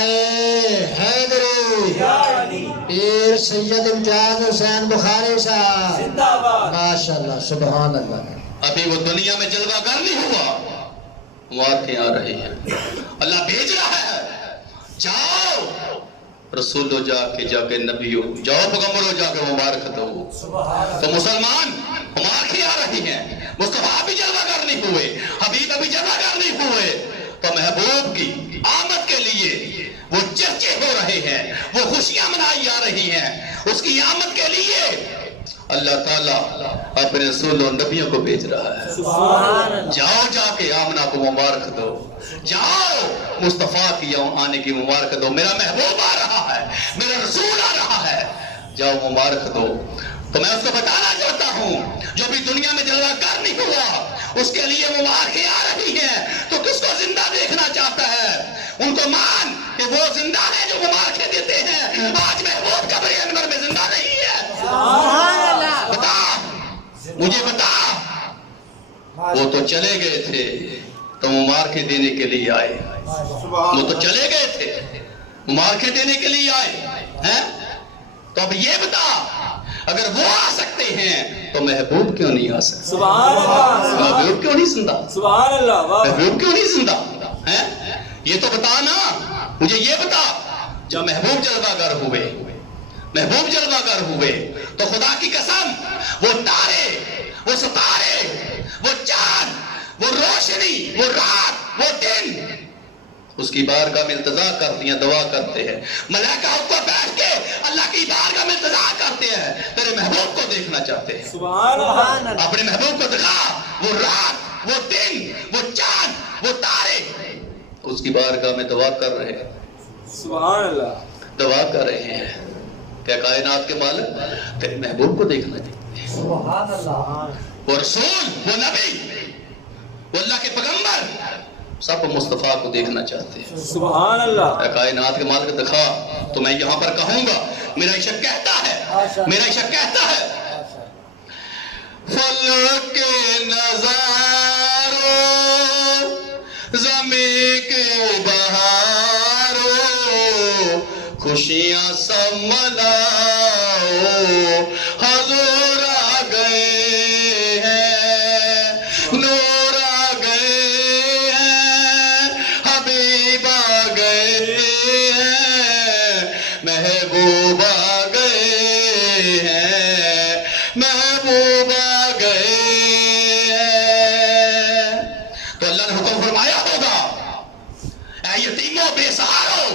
حیدری، یا علی، پیر سید امتیاز حسین بخاری صاحب، زندہ باد۔ ماشاءاللہ، سبحان اللہ۔ ابھی وہ دنیا میں جلوہ گر نہیں ہوا، واقعیں آ رہی ہیں، اللہ بھیج رہا ہے، جاؤ رسولو، جا کے نبیو، جاؤ پیغمبرو، جا کے مبارک دو۔ تو مسلمان مبارکیں آ رہی ہیں، مصطفیٰ بھی جلوہ گر نہیں ہوئے، حبیب ابھی جلوہ گر نہیں ہوئے، تو محبوب کی آمد کے لیے وہ چرچے ہو رہے ہیں، وہ خوشیاں منائی جا رہی ہیں، اس کی آمد کے لیے اللہ تعالیٰ اپنے رسول و نبیوں کو بھیج رہا ہے۔ سبحان اللہ، جاؤ جا کے آمنہ کو مبارک دو، جاؤ مصطفیٰ کی آنے کی مبارک دو، میرا محبوب آ رہا ہے، میرا رسول آ رہا ہے، جاؤ مبارک دو۔ تو میں اس کو بتانا چاہتا ہوں، جو بھی دنیا میں جلوہ گر نہیں ہوا اس کے لیے مبارکیں آ رہی ہیں، تو کس کو زندہ دیکھنا چاہتا ہے؟ ان کو مان کہ وہ زندہ ہے جو مبارکیں دیتے ہیں۔ آج محبوب قبر انور میں زندہ نہیں ہے، سبحان اللہ، بتا مجھے بتا، وہ تو چلے گئے تھے تو مبارکیں دینے کے لیے آئے، وہ تو چلے گئے تھے مبارکیں دینے کے لیے آئے ہیں۔ تو اب یہ بتا، اگر وہ آ سکتے ہیں تو محبوب کیوں نہیں آ سکتے؟ سبحان اللہ، محبوب کیوں نہیں زندہ؟ سبحان اللہ، واہ، محبوب کیوں نہیں زندہ ہیں؟ یہ تو بتا نا، مجھے یہ بتا، جب محبوب جلوہ گر ہوئے، محبوب جلوہ گر ہوئے تو خدا کی قسم وہ تارے، وہ ستارے، وہ چاند، وہ روشنی، وہ رات، وہ دن اس کی بارگاہ میں التجا کرتی ہیں، دعا کرتے ہیں، ملائکہ اس کو بیٹھ کے اللہ کی بارگاہ میں التجا کرتے ہیں، تیرے محبوب کو دیکھنا چاہتے ہیں۔ سبحان اللہ، اپنے محبوب کو دکھا، وہ رات، وہ دن، وہ چاند، وہ تارے اس کی بارگاہ میں دعا کر رہے ہیں، سبحان اللہ، دعا کر رہے ہیں کہ کائنات کے مالک تیرے محبوب کو دیکھنا چاہتے ہیں۔ سبحان اللہ، وہ رسول، وہ نبی، وہ اللہ کے پیغمبر سب مصطفیٰ کو دیکھنا چاہتے ہیں۔ سبحان اللہ، اے کائنات کے مالک دکھا، تو میں یہاں پر کہوں گا، میرا عشق کہتا ہے، میرا عشق کہتا ہے ملک کے نظاروں زمین کے بہاروں خوشیاں سب مناؤ حضور آ گئے ہیں نور آ گئے ہیں حبیب آ گئے ہیں محبوب آ گئے ہیں محبوب آ گئے ہیں تو اللہ نے حکم فرمایا ہوگا اے یتیموں بے سہارو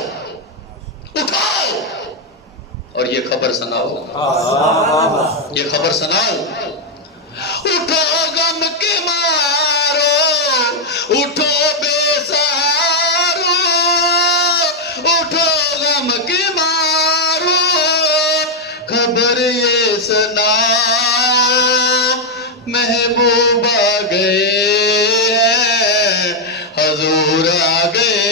اٹھاؤ اور یہ خبر سناؤ یہ خبر سناؤ اٹھو غم کے مارو اٹھو بے سہارو اٹھو غم کے مارو خبر یہ سناؤ محبوب آ گئے ہیں حضور آ گئے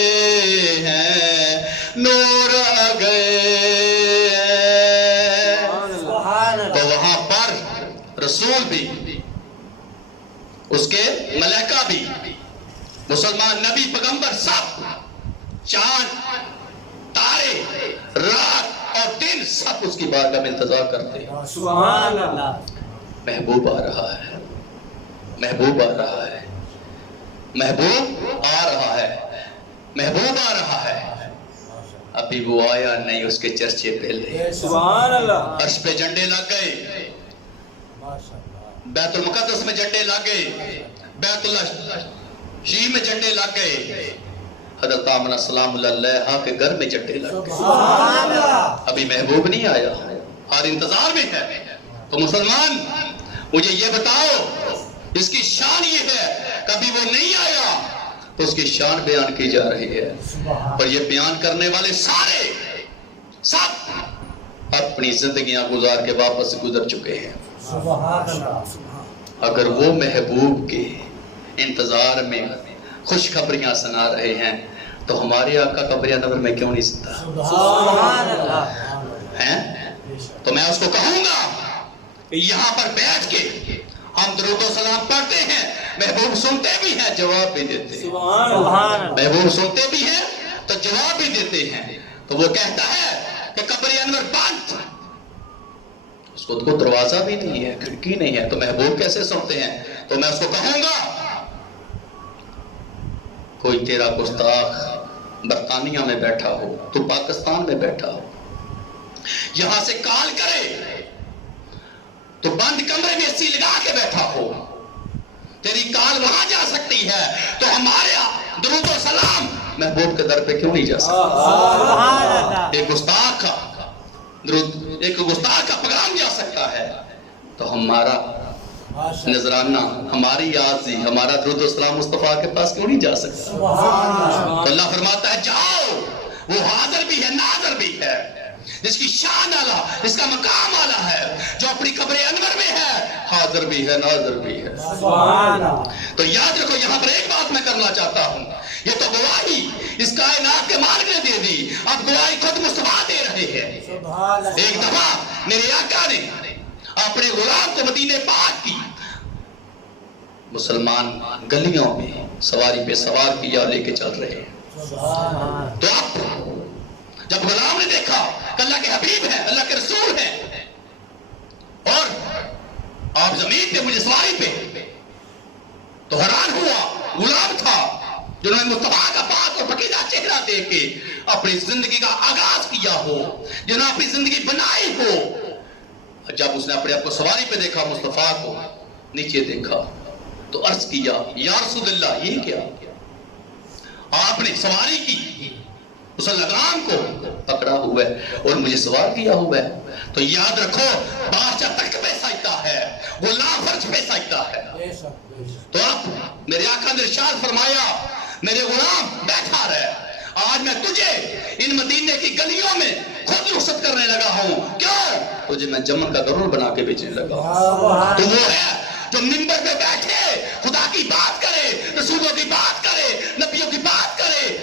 ہیں نور آ گئے ہیں تو وہاں پر رسول بھی اس کے ملائکہ بھی مسلمان نبی پیغمبر سب چاند تارے رات اور دن سب اس کی بارگاہ میں انتظار کرتے ہیں سبحان اللہ محبوب آ رہا ہے محبوب آ رہا ہے محبوب آ رہا ہے محبوب آ رہا ہے ابھی وہ آیا نہیں اس کے چرچے پھیل رہے سبحان اللہ عرش پہ جھنڈے لگ گئے بیت المقدس میں جھنڈے لگ گئے بیت اللہ شریف میں جھنڈے لگ گئے حضرت آمنہ سلام اللہ علیہا کے گھر میں جھنڈے لگ گئے سبحان اللہ ابھی محبوب نہیں آیا اور انتظار میں ہے تو مسلمان مجھے یہ بتاؤ اس کی شان یہ ہے کبھی وہ نہیں آیا تو اس کی شان بیان کی جا رہی ہے اور یہ بیان کرنے والے سارے سب اپنی زندگیاں گزار کے واپس گزر چکے ہیں سبحان اللہ اگر وہ محبوب کے انتظار میں خوشخبریاں سنا رہے ہیں تو ہمارے آقا قبر انور میں کیوں نہیں زندہ سبحان اللہ ہیں تو میں اس کو کہوں گا کہ یہاں پر بیٹھ کے ہم درود و سلام پڑھتے ہیں محبوب سنتے بھی ہیں جواب بھی دیتے ہیں سبحان اللہ سبحان اللہ محبوب سنتے بھی ہیں تو جواب بھی دیتے ہیں تو وہ کہتا ہے کہ قبر انور بند اس کو دروازہ بھی نہیں ہے کھڑکی نہیں ہے تو محبوب کیسے سنتے ہیں تو میں اس کو کہوں گا کوئی تیرا گستاخ برطانیہ میں بیٹھا ہو تو پاکستان میں بیٹھا ہو یہاں سے کال کرے تو بند کمرے میں اسی لگا کے بیٹھا ہو تیری کال وہاں جا سکتی ہے تو ہمارے درود و سلام محبوب کے در پہ کیوں نہیں جا سکتا سبحان اللہ ایک گستاخ کا درود ایک گستاخ کا پیغام جا سکتا ہے تو ہمارا نذرانہ ہماری یازی ہمارا درود و سلام مصطفیٰ کے پاس کیوں نہیں جا سکتا سبحان اللہ تو اللہ فرماتا ہے جاؤ وہ حاضر بھی ہے ناظر بھی ہے جس کی شان اعلیٰ جس کا مقام اعلیٰ ہے جو اپنی قبر انور میں ہے حاضر بھی ہے ناظر بھی ہے سبحان اللہ تو یاد رکھو یہاں پر ایک بات میں کرنا چاہتا ہوں یہ تو گواہی اس کائنات کے مالک نے دے دی اب گواہی خود مصطفیٰ دے رہے ہیں سبحان اللہ ایک دفعہ میرے آقا نے اپنے غلام کو مدینے پاک کی مسلمان گلیوں میں سواری پہ سوار کیا لے کے چل رہے ہیں سبحان اللہ تو اب جب غلام نے دیکھا کہ اللہ کے حبیب ہیں اللہ کے رسول ہیں اور آپ زمین پہ مجھے سواری پہ تو حیران ہوا غلام تھا جنہوں نے مصطفیٰ کا پاک اور پکیزہ چہرہ دیکھ کے اپنی زندگی کا آغاز کیا ہو جنہوں نے اپنی زندگی بنائی ہو جب اس نے اپنے آپ کو سواری پہ دیکھا مصطفیٰ کو نیچے دیکھا تو عرض کیا یا رسول اللہ یہ کیا آپ نے سواری کی اس لگام کو پکڑا ہوا ہے اور مجھے سوار کیا ہوا ہے تو یاد رکھو بادشاہ تخت پہ سجدہ ہے غلام فرش پہ سجدہ ہے تو اب میرے آقا نے ارشاد فرمایا میرے غلام بیٹھا رہے آج میں تجھے ان مدینے کی گلیوں میں خود رخصت کرنے لگا ہوں کیوں تجھے میں جمن کا غرور بنا کے بیچنے لگا ہوں تو وہ ہے جو منبر پہ بیٹھے خدا کی بات کرے رسولوں کی بات کرے نبیوں کی بات کرے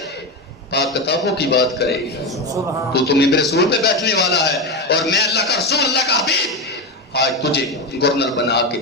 پاک کتابوں کی بات کرے تو منبر رسول پہ بیٹھنے والا ہے اور میں اللہ کا رسول اللہ کا حبیب آج تجھے گورنر بنا کے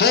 2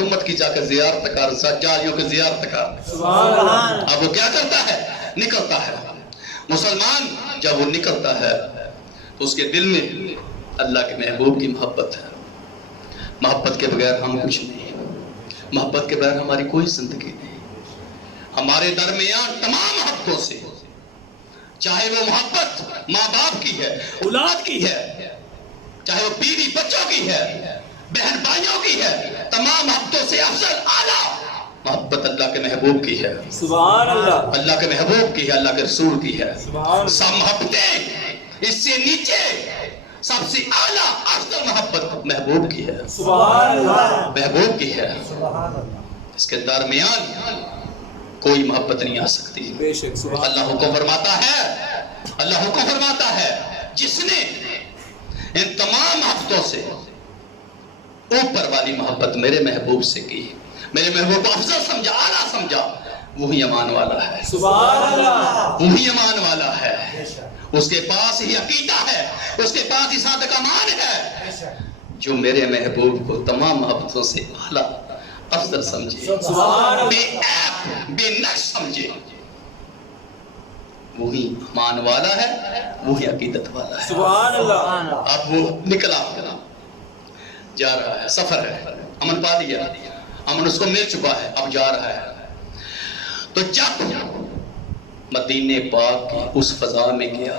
گنبد کی جا کر زیارت کر، سجادیوں کی زیارت کر. سبحان اللہ. اب وہ کیا کرتا ہے؟ نکلتا ہے. مسلمان جب وہ نکلتا ہے تو اس کے دل میں اللہ کے محبوب کی محبت ہے. محبت کے بغیر ہم کچھ نہیں، محبت کے بغیر ہماری کوئی زندگی نہیں. ہمارے درمیان تمام محبتوں سے، چاہے وہ محبت ماں باپ کی ہے، اولاد کی ہے، چاہے وہ بیوی بچوں کی ہے، بہن بھائیوں کی ہے، تمام محبتوں سے افضل اعلیٰ محبت اللہ کے محبوب کی ہے. سبحان اللہ. اللہ کے محبوب کی ہے، اللہ کے رسول کی ہے. سبحان سب محبتیں اس سے نیچے سب سے اعلیٰ افضل محبت محبوب کی ہے، سبحان اللہ. محبوب کی ہے. سبحان اللہ. اس کے درمیان کوئی محبت نہیں آ سکتی. بے شک. سبحان اللہ حکم فرماتا ہے، اللہ حکم فرماتا ہے، جس نے ان تمام محبتوں سے اوپر والی محبت میرے محبوب سے کی، میرے محبوب کو افضل سمجھا، اعلیٰ سمجھا، وہی امان والا ہے. سبحان اللہ. وہی امان والا ہے. اس کے پاس ہی عقیدہ ہے، اس کے پاس ہی صادق امان ہے جو میرے محبوب کو تمام محبتوں سے اعلیٰ افضل سمجھے، سبحان اللہ. بے عیب بے نقص سمجھے. وہی امان والا ہے، وہی عقیدت والا ہے. سبحان اللہ. اب وہ نکلا جا رہا ہے، سفر ہے، امن پا لیا، امن اس کو مل چکا ہے، اب جا رہا ہے. تو جب مدینے پاک کی اس فضا میں گیا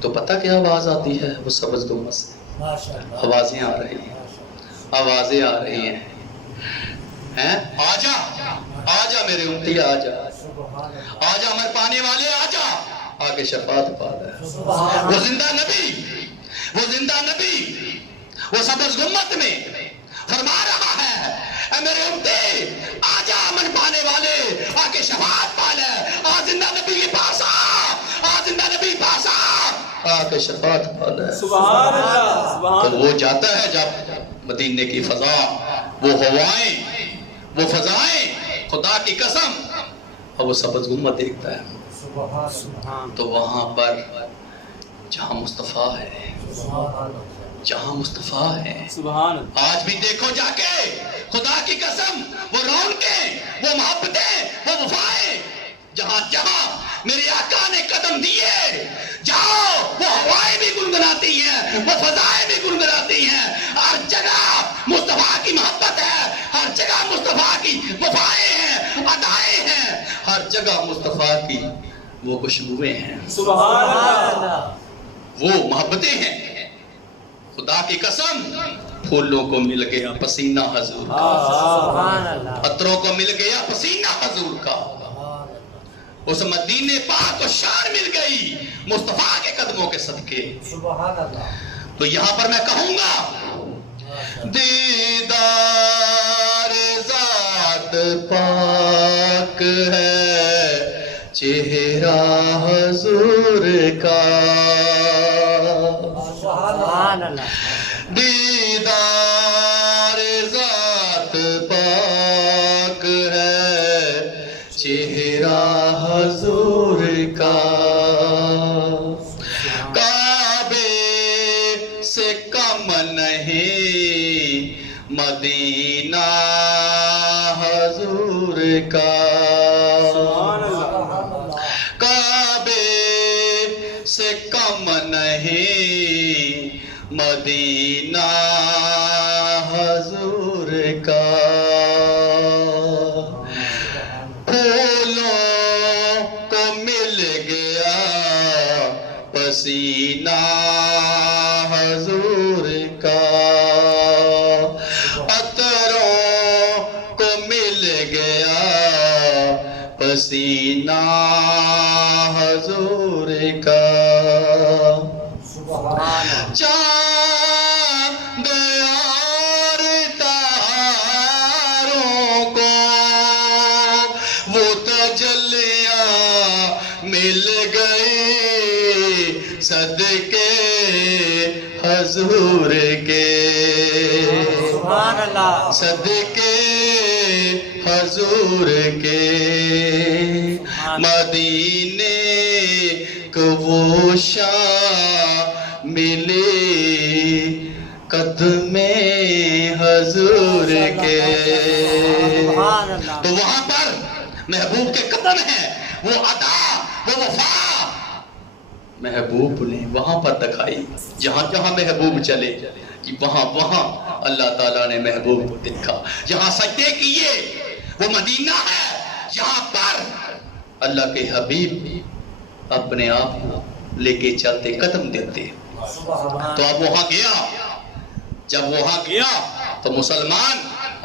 تو پتہ کیا آواز آتی ہے؟ وہ سبز گنبد سے آوازیں آ رہی ہیں، آوازیں آ رہی ہیں. آجا آجا میرے امتی، آجا آجا امر پانے والے، آجا آگے شفاعت پا لے. وہ زندہ نبی، وہ زندہ نبی وہ سبز گنبد میں فرما رہا ہے، اے میرے امتی آجا امن پانے والے، آگے شفاعت پا لے. آ زندہ نبی کے پاس آ زندہ نبی پاس آگے شفاعت پا لے. سبحان اللہ. سبحان تو وہ جاتا ہے جب مدینے کی فضا، وہ ہوائیں، وہ فضائیں، خدا کی قسم، اور وہ سبز گنبد دیکھتا ہے تو وہاں پر جہاں مصطفیٰ ہے، جہاں مصطفیٰ ہے. سبحان اللہ. آج بھی دیکھو جا کے، خدا کی قسم، وہ رونقیں، وہ محبتیں، وہ وفائیں، جہاں جہاں میرے آقا نے قدم دیے، جاؤ وہ ہوائیں بھی گنگناتی ہیں، وہ فضائیں بھی گنگناتی ہیں. ہر جگہ مصطفیٰ کی محبت ہے، ہر جگہ مصطفیٰ کی وفائیں ہیں، ادائیں ہیں، ہر جگہ مصطفیٰ کی وہ خوشبوئیں ہیں، سبحان اللہ. وہ محبتیں ہیں. خدا کی قسم، پھولوں کو مل گیا پسینہ حضور کا، سبحان اللہ. عطروں کو مل گیا پسینہ حضور کا. اس مدینے پاک کو شان مل گئی مصطفیٰ کے قدموں کے صدقے. سبحان اللہ. تو یہاں پر میں کہوں گا، دیدار ذات پاک ہے چہرہ حضور کا، سبحان اللہ. دیدار ذات پاک ہے چہرہ حضور کا. کعبے سے کم نہیں مدینہ حضور کا، سبحان اللہ. کعبے سے کم نہیں مدینہ حضور کا. پھولوں کو مل گیا پسینہ حضور کا، عطروں کو مل گیا پسینہ حضور کا. چاند اور تاروں کو وہ تجلیاں مل گئی صدقے حضور کے، سبحان اللہ. صدقے حضور کے. مدینے کو وہ شان ملی قدمِ حضور کے. سبحان اللہ. تو وہاں پر محبوب کے قدم ہیں، وہ ادا، وہ وفا محبوب نے وہاں پر دکھائی. جہاں جہاں محبوب چلے وہاں وہاں اللہ تعالیٰ نے محبوب کو دیکھا. جہاں سجدے کیے وہ مدینہ ہے، جہاں پر اللہ کے حبیب اپنے آپ کو لے کے چلتے، قدم دیتے. تو اب وہاں گیا، جب وہاں گیا تو مسلمان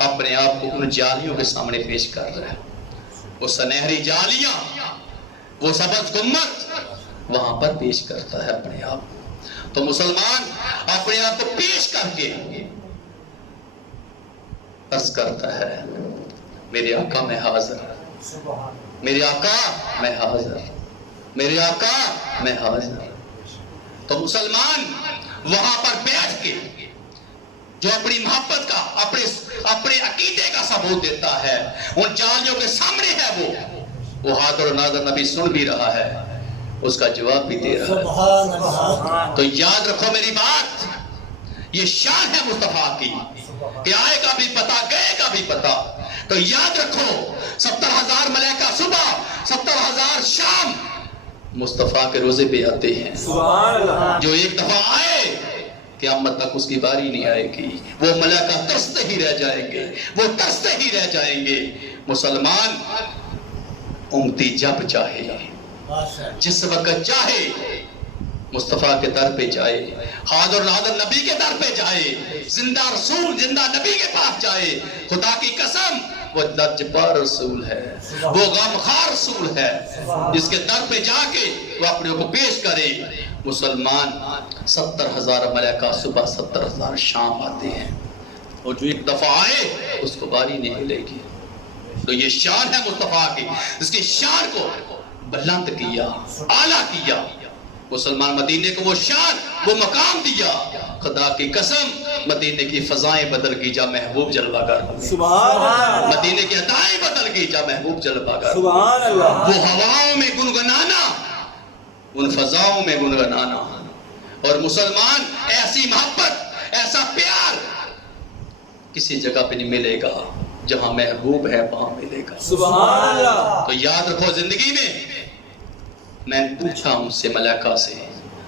اپنے آپ کو ان جالیوں کے سامنے پیش کر رہا ہے. وہ سنہری جالیاں، وہ سبز گنبد وہاں پر پیش کرتا ہے اپنے آپ کو. تو مسلمان اپنے آپ کو پیش کر کے عرض کرتا ہے میرے آقا میں حاضر، میرے آقا میں حاضر، میرے آقا میں حاضر. تو مسلمان وہاں پر بیٹھ کے جو اپنی محبت کا، اپنے عقیدے کا ثبوت دیتا ہے، ان جالیوں کے سامنے ہے وہ حاضر و ناظر نبی سن بھی رہا ہے، اس کا جواب بھی دے رہا ہے. تو یاد رکھو میری بات، یہ شان ہے مصطفیٰ کی کہ آئے گا بھی پتا، گئے گا بھی پتا. تو یاد رکھو 70,000 ملائکہ صبح، 70,000 شام مصطفیٰ کے روزے پہ آتے ہیں. جو ایک دفعہ آئے قیامت تک اس کی باری نہیں آئے گی. وہ ملائکہ ترستے ہی رہ جائیں گے، وہ ترستے ہی رہ جائیں گے. مسلمان امتی جب چاہے، جس وقت چاہے مصطفیٰ کے در پہ جائے، حاضر ناظر نبی کے در پہ جائے، زندہ رسول، زندہ نبی کے پاس جائے. خدا کی قسم وہ لجپا رسول ہے، وہ غمخوار رسول ہے، جس کے در پہ جا کے وہ اپنے کو پیش کرے. مسلمان 70,000 ملائکہ صبح، 70,000 شام آتے ہیں، اور جو ایک دفعہ آئے اس کو باری نہیں ملے گی. تو یہ شان ہے مصطفیٰ کی، اس کی شان کو بلند کیا، اعلیٰ کیا. مسلمان مدینے کو وہ شان، وہ مقام دیا. خدا کی قسم مدینے کی فضائیں بدل گئی جا محبوب جلوہ گر. سبحان اللہ. مدینے کی ادائیں بدل گئی جا محبوب جلوہ گر. سبحان اللہ. وہ ہواؤں میں گنگنانا، ان فضاؤں میں گنگنانا. اور مسلمان ایسی محبت، ایسا پیار کسی جگہ پہ نہیں ملے گا. جہاں محبوب ہے وہاں ملے گا. سبحان اللہ. تو یاد رکھو زندگی میں میں نے پوچھا ان سے ملائکہ سے،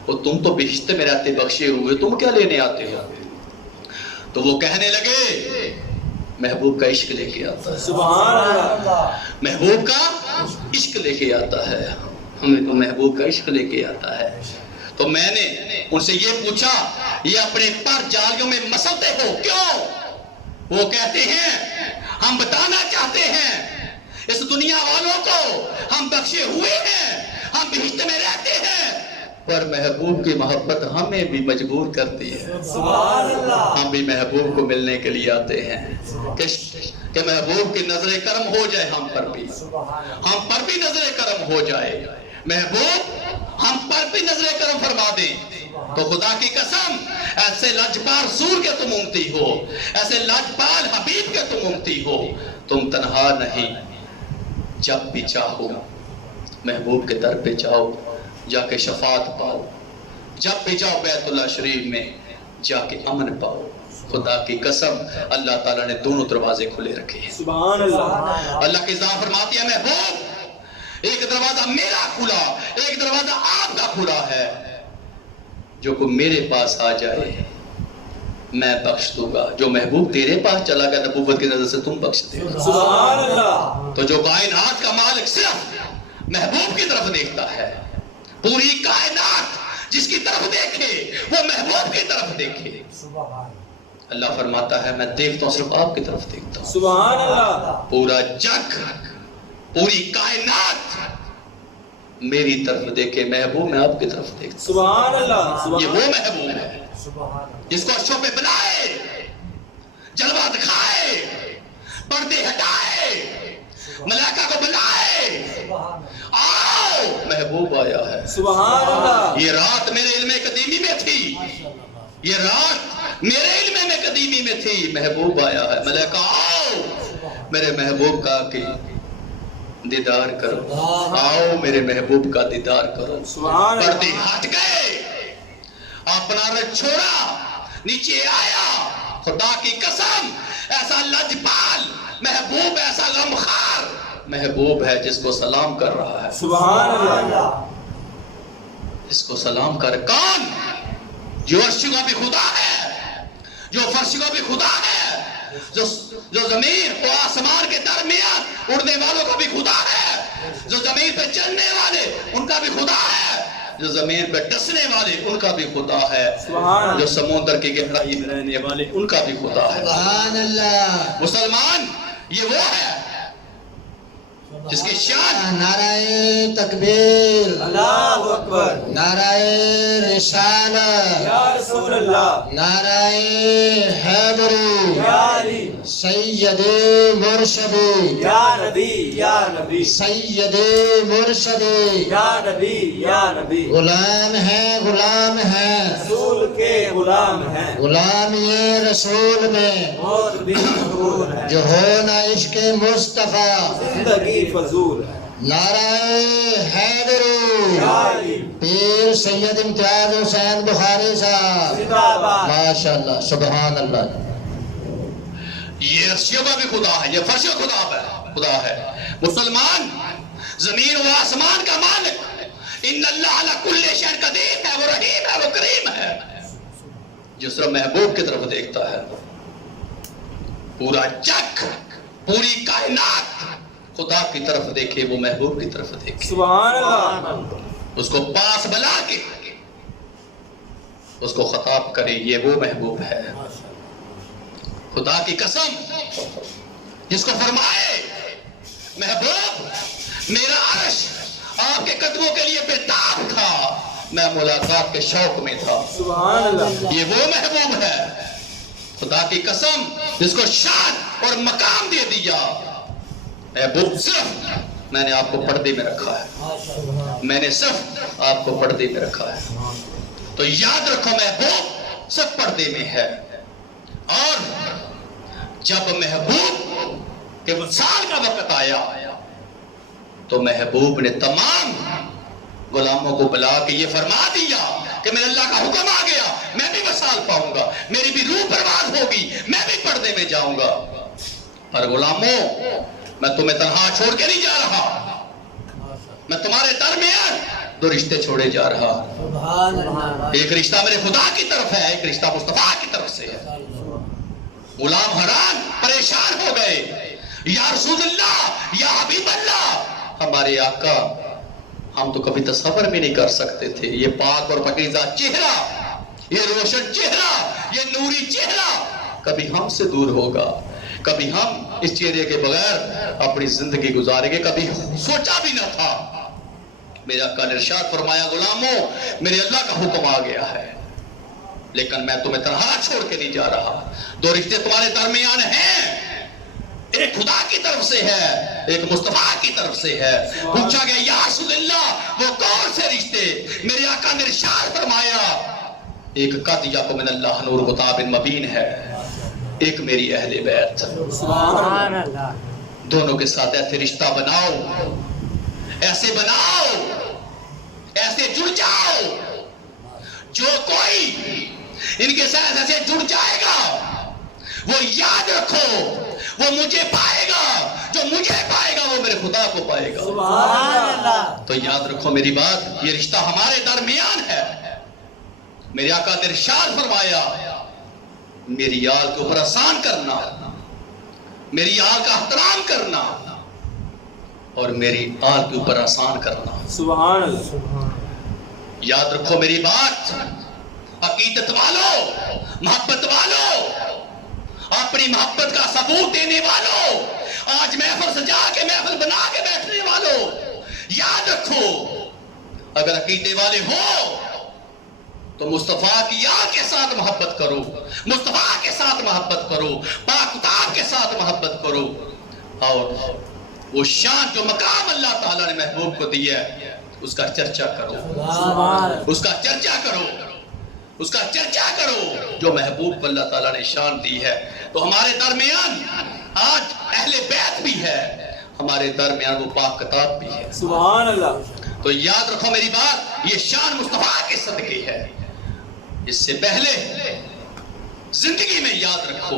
وہ تم تو بہشت میں رہتے بخشے ہوئے، تم کیا لینے آتے ہو؟ تو وہ کہنے لگے محبوب کا عشق لے کے آتا ہے. سبحان اللہ. محبوب کا عشق لے کے آتا ہے، ہمیں تو محبوب کا عشق لے کے آتا ہے. تو میں نے ان سے یہ پوچھا یہ اپنے پر جالیوں میں مسلتے ہو کیوں؟ وہ کہتے ہیں ہم بتانا چاہتے ہیں اس دنیا والوں کو ہم بخشے ہوئے ہیں، ہم بہشت میں رہتے ہیں، پر محبوب کی محبت ہمیں بھی مجبور کرتی ہے. سبحان اللہ. ہم بھی محبوب کو ملنے کے لیے آتے ہیں کہ محبوب کی نظر کرم ہو جائے ہم پر بھی نظر کرم ہو جائے. محبوب ہم پر بھی نظر کرم فرما دیں. تو خدا کی قسم ایسے لاجپال رسول کے تم امتی ہو، ایسے لاجپال حبیب کے تم امتی ہو. تم تنہا نہیں، جب بھی چاہو محبوب کے در پہ جاؤ، جا کے شفاعت پاؤ. جب بھی جاؤ بیت اللہ شریف میں جا کے امن پاؤ. خدا کی قسم اللہ تعالیٰ نے دونوں دروازے کھلے رکھے ہیں. سبحان اللہ. اللہ کی ذات فرماتی ہے محبوب ایک دروازہ میرا کھلا، ایک دروازہ آپ کا کھلا ہے. جو کوئی میرے پاس آ جائے میں بخش دوں گا. جو محبوب تیرے پاس چلا گیا نبوت کی نظر سے تم بخش دے. سبحان اللہ. تو جو کائنات کا مالک صرف محبوب کی طرف دیکھتا ہے، پوری کائنات جس کی طرف دیکھے وہ محبوب کی طرف دیکھے. اللہ فرماتا ہے میں دیکھتا ہوں، صرف آپ کی طرف دیکھتا ہوں. سبحان اللہ. پورا جگ، پوری کائنات میری طرف دیکھے، محبوب میں آپ کی طرف دیکھتا ہوں. سبحان اللہ. یہ وہ محبوب ہے جس کو عرشوں پہ بلائے، جلوہ دکھائے، پردے ہٹائے، ملائکہ کو بلائے، آؤ محبوب آیا ہے. سبحان اللہ. یہ رات میرے علم قدیمی میں تھی، یہ رات میرے علم میں قدیمی میں تھی، محبوب آیا ہے. ملائکہ آؤ میرے محبوب کا کہ دیدار کرو، آؤ میرے محبوب کا دیدار کرو. سبحان اللہ. پردے ہٹ گئے، اپنا رخ چھوڑا، نیچے آیا. خدا کی قسم ایسا لجپال، محبوب ایسا غمخوار، محبوب ہے جس کو سلام کر رہا ہے. سبحان اللہ. اس کو سلام کر کون؟ جو عرش کا بھی خدا ہے، جو فرش کا بھی خدا ہے، جو زمین و آسمان کے درمیان اڑنے والوں کا بھی خدا ہے، جو زمین پہ چلنے والے ان کا بھی خدا ہے، جو زمین پہ ڈسنے والے ان کا بھی خدا ہے، جو سمندر کی گہرائی میں رہنے والے ان کا بھی خدا ہے. سبحان اللہ. مسلمان یہ وہ ہے جس کی شان نعرہ تکبیر، اللہ اکبر. نعرہ رسالت، یا رسول اللہ. نعرہ حیدری، یا علی. سید مرشدی، یا نبی یا نبی. سید مرشدی. یا نبی یا نبی. غلام ہے، غلام ہے، رسول کے غلام ہیں، غلام یہ رسول میں موت بھی ضرور ہے، جو ہونا عشق مصطفیٰ. زندگی فضول ہے. نعرہ حیدری، یا علی. پیر سید امتیاز حسین بخاری صاحب. زندہ باد. ماشاءاللہ، سبحان اللہ. یہ عرشیوں کا بھی خدا ہے، یہ فرش کا خدا ہے. مسلمان زمین و آسمان کا مالک، ان اللہ علی کل شیء قدیر ہے، وہ رحیم ہے، وہ کریم ہے. جو صرف محبوب کی طرف دیکھتا ہے. پورا جگ، پوری کائنات خدا کی طرف دیکھے، وہ محبوب کی طرف دیکھے. سبحان اللہ. اس کو پاس بلا کے اس کو خطاب کرے، یہ وہ محبوب ہے. خدا کی قسم جس کو فرمائے محبوب میرا عرش آپ کے قدموں کے لیے بےتاب تھا، میں ملاقات کے شوق میں تھا. سبحان اللہ. یہ وہ محبوب ہے. خدا کی قسم جس کو شان اور مقام دے دیا. محبوب صرف میں نے آپ کو پردے میں رکھا ہے، میں نے صرف آپ کو پردے میں رکھا ہے. تو یاد رکھو محبوب صرف پردے میں ہے. اور جب محبوب کے وصال کا وقت آیا تو محبوب نے تمام غلاموں کو بلا کے یہ فرما دیا کہ میرے اللہ کا حکم آ گیا، میں بھی وصال پاؤں گا، میری بھی روح پرواز ہوگی، میں بھی پردے میں جاؤں گا. پر غلاموں میں تمہیں تنہا چھوڑ کے نہیں جا رہا، میں تمہارے درمیان دو رشتے چھوڑے جا رہا. سبحان اللہ. ایک رشتہ میرے خدا کی طرف ہے، ایک رشتہ مصطفیٰ کی طرف سے ہے. غلام حیران پریشان ہو گئے، یا رسول اللہ، یا حبیب اللہ، ہمارے آقا ہم تو کبھی تصور بھی نہیں کر سکتے تھے یہ پاک اور پاکیزہ چہرہ، یہ روشن چہرہ، یہ نوری چہرہ کبھی ہم سے دور ہوگا، کبھی ہم اس چہرے کے بغیر اپنی زندگی گزاریں گے، کبھی سوچا بھی نہ تھا. میرے آقا نے ارشاد فرمایا غلاموں میرے اللہ کا حکم آ گیا ہے، لیکن میں تمہیں تنہا چھوڑ کے نہیں جا رہا. دو رشتے تمہارے درمیان ہیں، ایک خدا کی طرف سے ہے، ایک مصطفیٰ کی طرف سے ہے. پوچھا گیا یا رسول اللہ وہ کون سے رشتے؟ میرے آقا نے ارشاد فرمایا ایک قد یکم من اللہ نور کتاب مبین ہے، ایک میری اہل بیت. سبحان اللہ. دونوں کے ساتھ ایسے رشتہ بناؤ، ایسے بناؤ، ایسے جڑ جاؤ. جو کوئی ان کے ساتھ ایسے جڑ جائے گا وہ یاد رکھو وہ مجھے پائے گا، جو مجھے پائے گا وہ میرے خدا کو پائے گا. سبحان اللہ. تو یاد رکھو میری بات، یہ رشتہ ہمارے درمیان ہے. میرے آقا نے ارشاد فرمایا میری آل کے اوپر احسان کرنا، میری آل کا احترام کرنا اور میری آل کے اوپر احسان کرنا. سبحان اللہ. یاد رکھو میری بات، عقیدت والو، محبت والو، اپنی محبت کا ثبوت دینے والو، آج محفل سجا کے محفل بنا کے بیٹھنے والو، یاد رکھو اگر عقیدے والے ہو تو مصطفیٰ کی آل کے ساتھ محبت کرو، مصطفیٰ کے ساتھ محبت کرو، پاک کتاب کے ساتھ محبت کرو، اور وہ شان جو مقام اللہ تعالیٰ نے محبوب کو دیا ہے اس کا چرچا کرو، اس کا چرچا کرو، اس کا چرچا کرو جو محبوب کو اللہ تعالیٰ نے شان دی ہے. تو ہمارے درمیان آج اہل بیت بھی ہے، ہمارے درمیان وہ پاک کتاب بھی ہے. سبحان اللہ. تو یاد رکھو میری بات، یہ شان مصطفیٰ کے صدقے ہے. اس سے پہلے زندگی میں یاد رکھو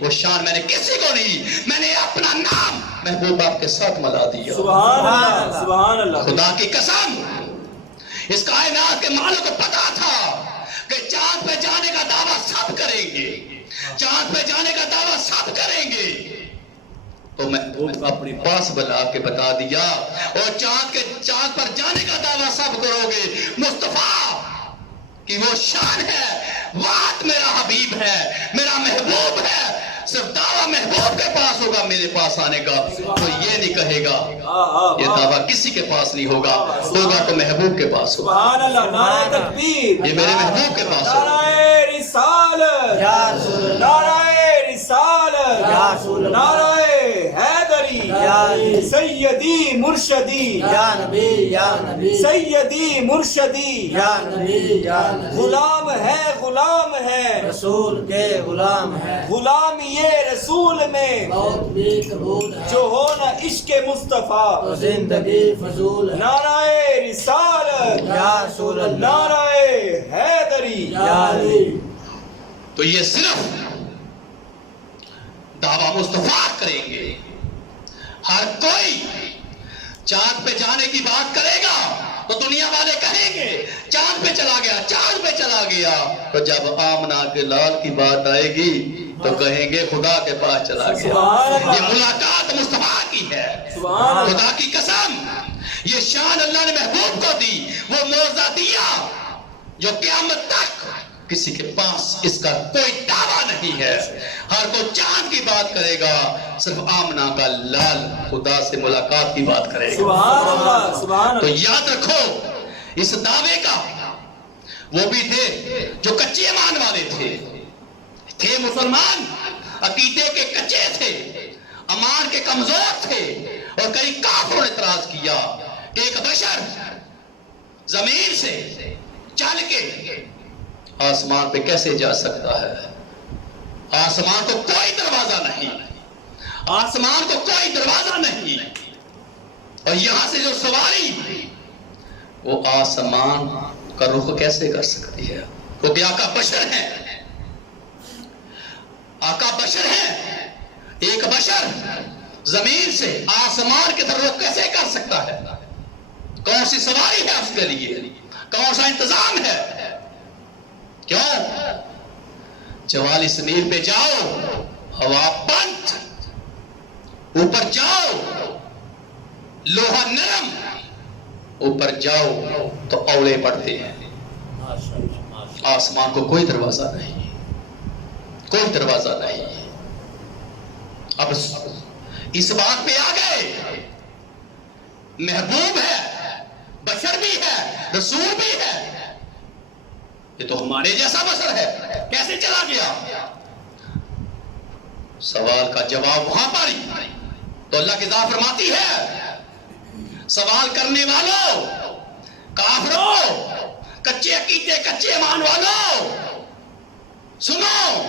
وہ شان میں نے کسی کو نہیں میں نے اپنا نام محبوب آپ کے ساتھ ملا دیا سبحان اللہ سبحان اللہ خدا کی قسم اس کائنات کے مالک کو پتا تھا کہ چاند پہ جانے کا دعویٰ سب کریں گے چاند پہ جانے کا دعویٰ سب کریں گے تو میں اپنے پاس بلا کے بتا دیا اور چاند پر جانے کا دعویٰ سب کرو گے مصطفیٰ کہ وہ شان ہے وات میرا حبیب ہے میرا محبوب ہے صرف دعویٰ محبوب کے پاس ہوگا میرے پاس آنے کا تو یہ نہیں کہے گا یہ دعویٰ کسی کے پاس نہیں ہوگا ہوگا تو محبوب کے پاس ہوگا سبحان اللہ نعرہ تکبیر یہ میرے محبوب کے پاس ہوگا نعرہ رسالت یا رسول اللہ نعرہ رسالت یا رسول اللہ نعرہ حیدری یا علی سیدی مرشدی یا نبی یا نبی سیدی مرشدی یا نبی یا نبی غلام ہے رسول کے غلام ہے غلام یہ رسول میں موت بھی قبول ہے جو ہو نہ عشق مصطفیٰ تو زندگی فضول ہے نعرہ رسالت یا رسول اللہ نعرہ حیدری یا علی تو یہ صرف دعویٰ مصطفیٰ کریں گے ہر کوئی چاند پہ جانے کی بات کرے گا تو دنیا والے کہیں گے چاند پہ چلا گیا چاند پہ چلا گیا تو جب آمنہ کے لال کی بات آئے گی تو کہیں گے خدا کے پاس چلا گیا یہ ملاقات مصطفیٰ کی ہے سبحان خدا کی قسم یہ شان اللہ نے محبوب کو دی وہ موعظہ دیا جو قیامت تک کسی کے پاس اس کا کوئی دعویٰ نہیں ہے ہر کوئی چاند کی بات کرے گا صرف آمنہ کا لال خدا سے ملاقات کی بات کرے گا سبحان اللہ سبحان تو اللہ یاد رکھو اس دعوے کا وہ بھی تھے جو کچے ایمان والے تھے مسلمان عقیدے کے کچے تھے ایمان کے کمزور تھے اور کئی کافروں نے اعتراض کیا کہ ایک بشر زمین سے چل کے آسمان پہ کیسے جا سکتا ہے آسمان کو کوئی دروازہ نہیں آسمان کو کوئی دروازہ نہیں اور یہاں سے جو سواری وہ آسمان کا رخ کیسے کر سکتی ہے وہ بھی آقا بشر ہے آقا بشر ہے ایک بشر زمین سے آسمان کی طرف رخ کیسے کر سکتا ہے کون سی سواری ہے اس کے لیے کون سا انتظام ہے کیوں 44 میل پہ جاؤ ہوا بند اوپر جاؤ لوہا نرم اوپر جاؤ تو اولے پڑتے ہیں آسمان کو کوئی دروازہ نہیں کوئی دروازہ نہیں اب اس بات پہ آ گئے محبوب ہے بشر بھی ہے رسول بھی ہے یہ تو ہمارے جیسا بشر ہے کیسے چلا گیا سوال کا جواب وہاں پر تو اللہ کی ذات فرماتی ہے سوال کرنے والوں کافروں کچے عقیدے کچے ایمان والوں سنو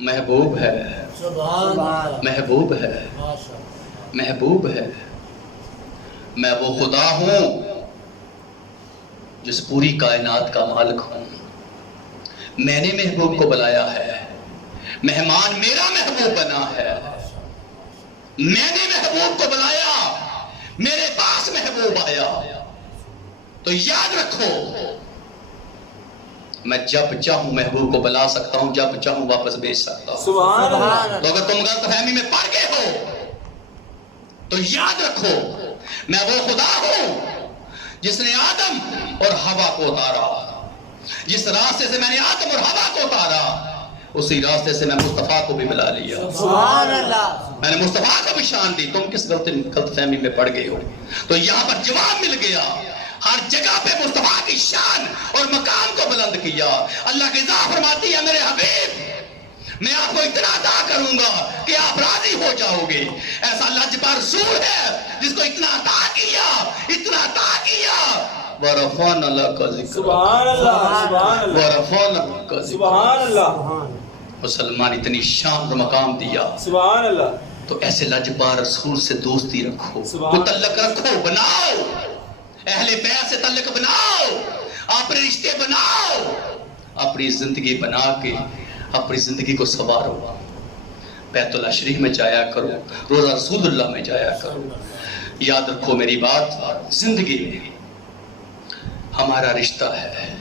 محبوب ہے محبوب ہے محبوب ہے میں وہ خدا ہوں جس پوری کائنات کا مالک ہوں میں نے محبوب کو بلایا ہے مہمان میرا محبوب بنا ہے میں نے محبوب کو بلایا میرے پاس محبوب آیا تو یاد رکھو میں جب چاہوں محبوب کو بلا سکتا ہوں جب چاہوں واپس بھیج سکتا ہوں سبحان اللہ تو اگر تم غلط فہمی میں پڑ گئے ہو تو یاد رکھو میں وہ خدا ہوں جس نے آدم اور حوا کو اتارا جس راستے سے میں نے آدم اور حوا کو اتارا اسی راستے سے میں مصطفیٰ کو بھی ملا لیا سبحان اللہ میں نے مصطفیٰ کو بھی شان دی تم کس غلط فہمی میں پڑ گئے ہو تو یہاں پر جواب مل گیا ہر جگہ پہ مصطفیٰ کی شان اور مقام کو بلند کیا اللہ کی ذات فرماتی ہے میرے حبیب میں آپ کو اتنا عطا کروں گا کہ آپ راضی ہو جاؤ گے ایسا لجپا رسول ہے جس کو اتنا عطا کیا وَرَفَعْنَا لَكَ ذِكْرَكَ سبحان اللہ سبحان اللہ وَرَفَعْنَا لَكَ ذِكْرَكَ سبحان اللہ مسلمان اتنی شان اور مقام دیا سبحان اللہ تو ایسے لجپا رسول سے دوستی رکھو سبحان متعلق رکھو بناؤ اہل بیت سے تعلق بناؤ، اپنے رشتے بناؤ، اپنی زندگی بنا کے اپنی زندگی کو سنوارو، بیت اللہ شریف میں جایا کرو، روزہ رسول اللہ میں جایا کرو۔ یاد رکھو میری بات، زندگی میں ہمارا رشتہ ہے،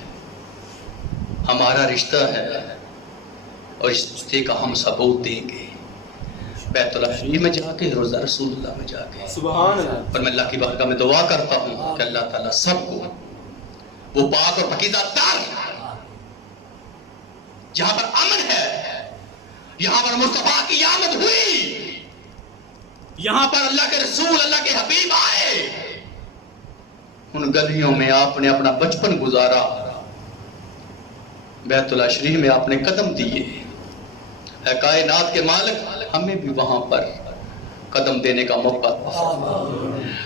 ہمارا رشتہ ہے، اور اس رشتے کا ہم ثبوت دیں گے بیت اللہ شریف میں جا کے، روزہ رسول اللہ میں جا کے۔ سبحان اللہ۔ پر میں اللہ کی بارگاہ میں دعا کرتا ہوں کہ اللہ تعالیٰ سب کو وہ پاک اور پاکیزہ در جہاں پر امن ہے، یہاں پر مصطفیٰ کی آمد ہوئی، یہاں پر اللہ کے رسول اللہ کے حبیب آئے، ان گلیوں میں آپ نے اپنا بچپن گزارا، بیت اللہ شریف میں آپ نے قدم دیے، اے کائنات کے مالک ہمیں بھی وہاں پر قدم دینے کا موقع دیا،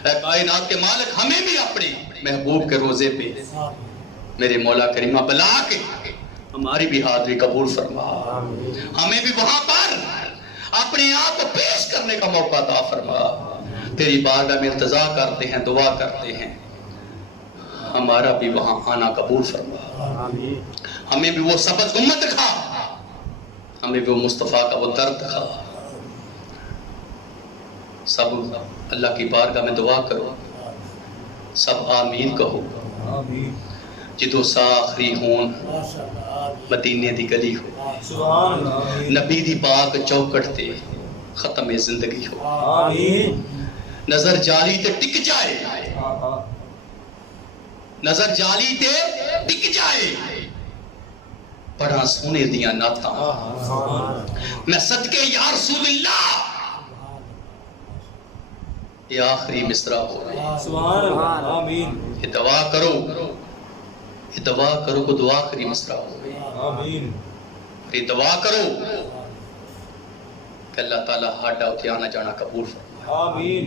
اے کائنات کے مالک ہمیں بھی اپنے محبوب کے روزے پہ میرے مولا کریمہ بلا کے ہماری بھی حاضری قبول فرما، ہمیں بھی وہاں پر اپنے آپ کو پیش کرنے کا موقع عطا فرما۔ تیری بارگاہ میں التجا کرتے ہیں، دعا کرتے ہیں، ہمارا بھی وہاں آنا قبول فرما، ہمیں بھی وہ سبز گنبد دکھا، ہمیں بھی وہ مصطفیٰ کا وہ درد دکھا۔ سب اللہ کی بارگاہ میں دعا کرو، سب آمین کہو۔ جدو سا آخری ہون مدینے دی گلی ہو، سبحان اللہ۔ نبی دی پاک چوکٹ تے ختم زندگی ہو، آمین۔ نظر جالی تے ٹک جائے، نظر جالی تے ٹک جائے، پڑھا سونے دیاں ناتاں، میں صدقے یا رسول اللہ یہ آخری مصرع ہو۔ سبحان اللہ۔ آمین۔ یہ دعا کرو، یہ دعا کرو کہ دعا آخری مصرع ہو، آمین۔ یہ دعا کرو کہ اللہ تعالیٰ ہاڈا اتھے آنا جانا قبول فرمائے۔ آمین۔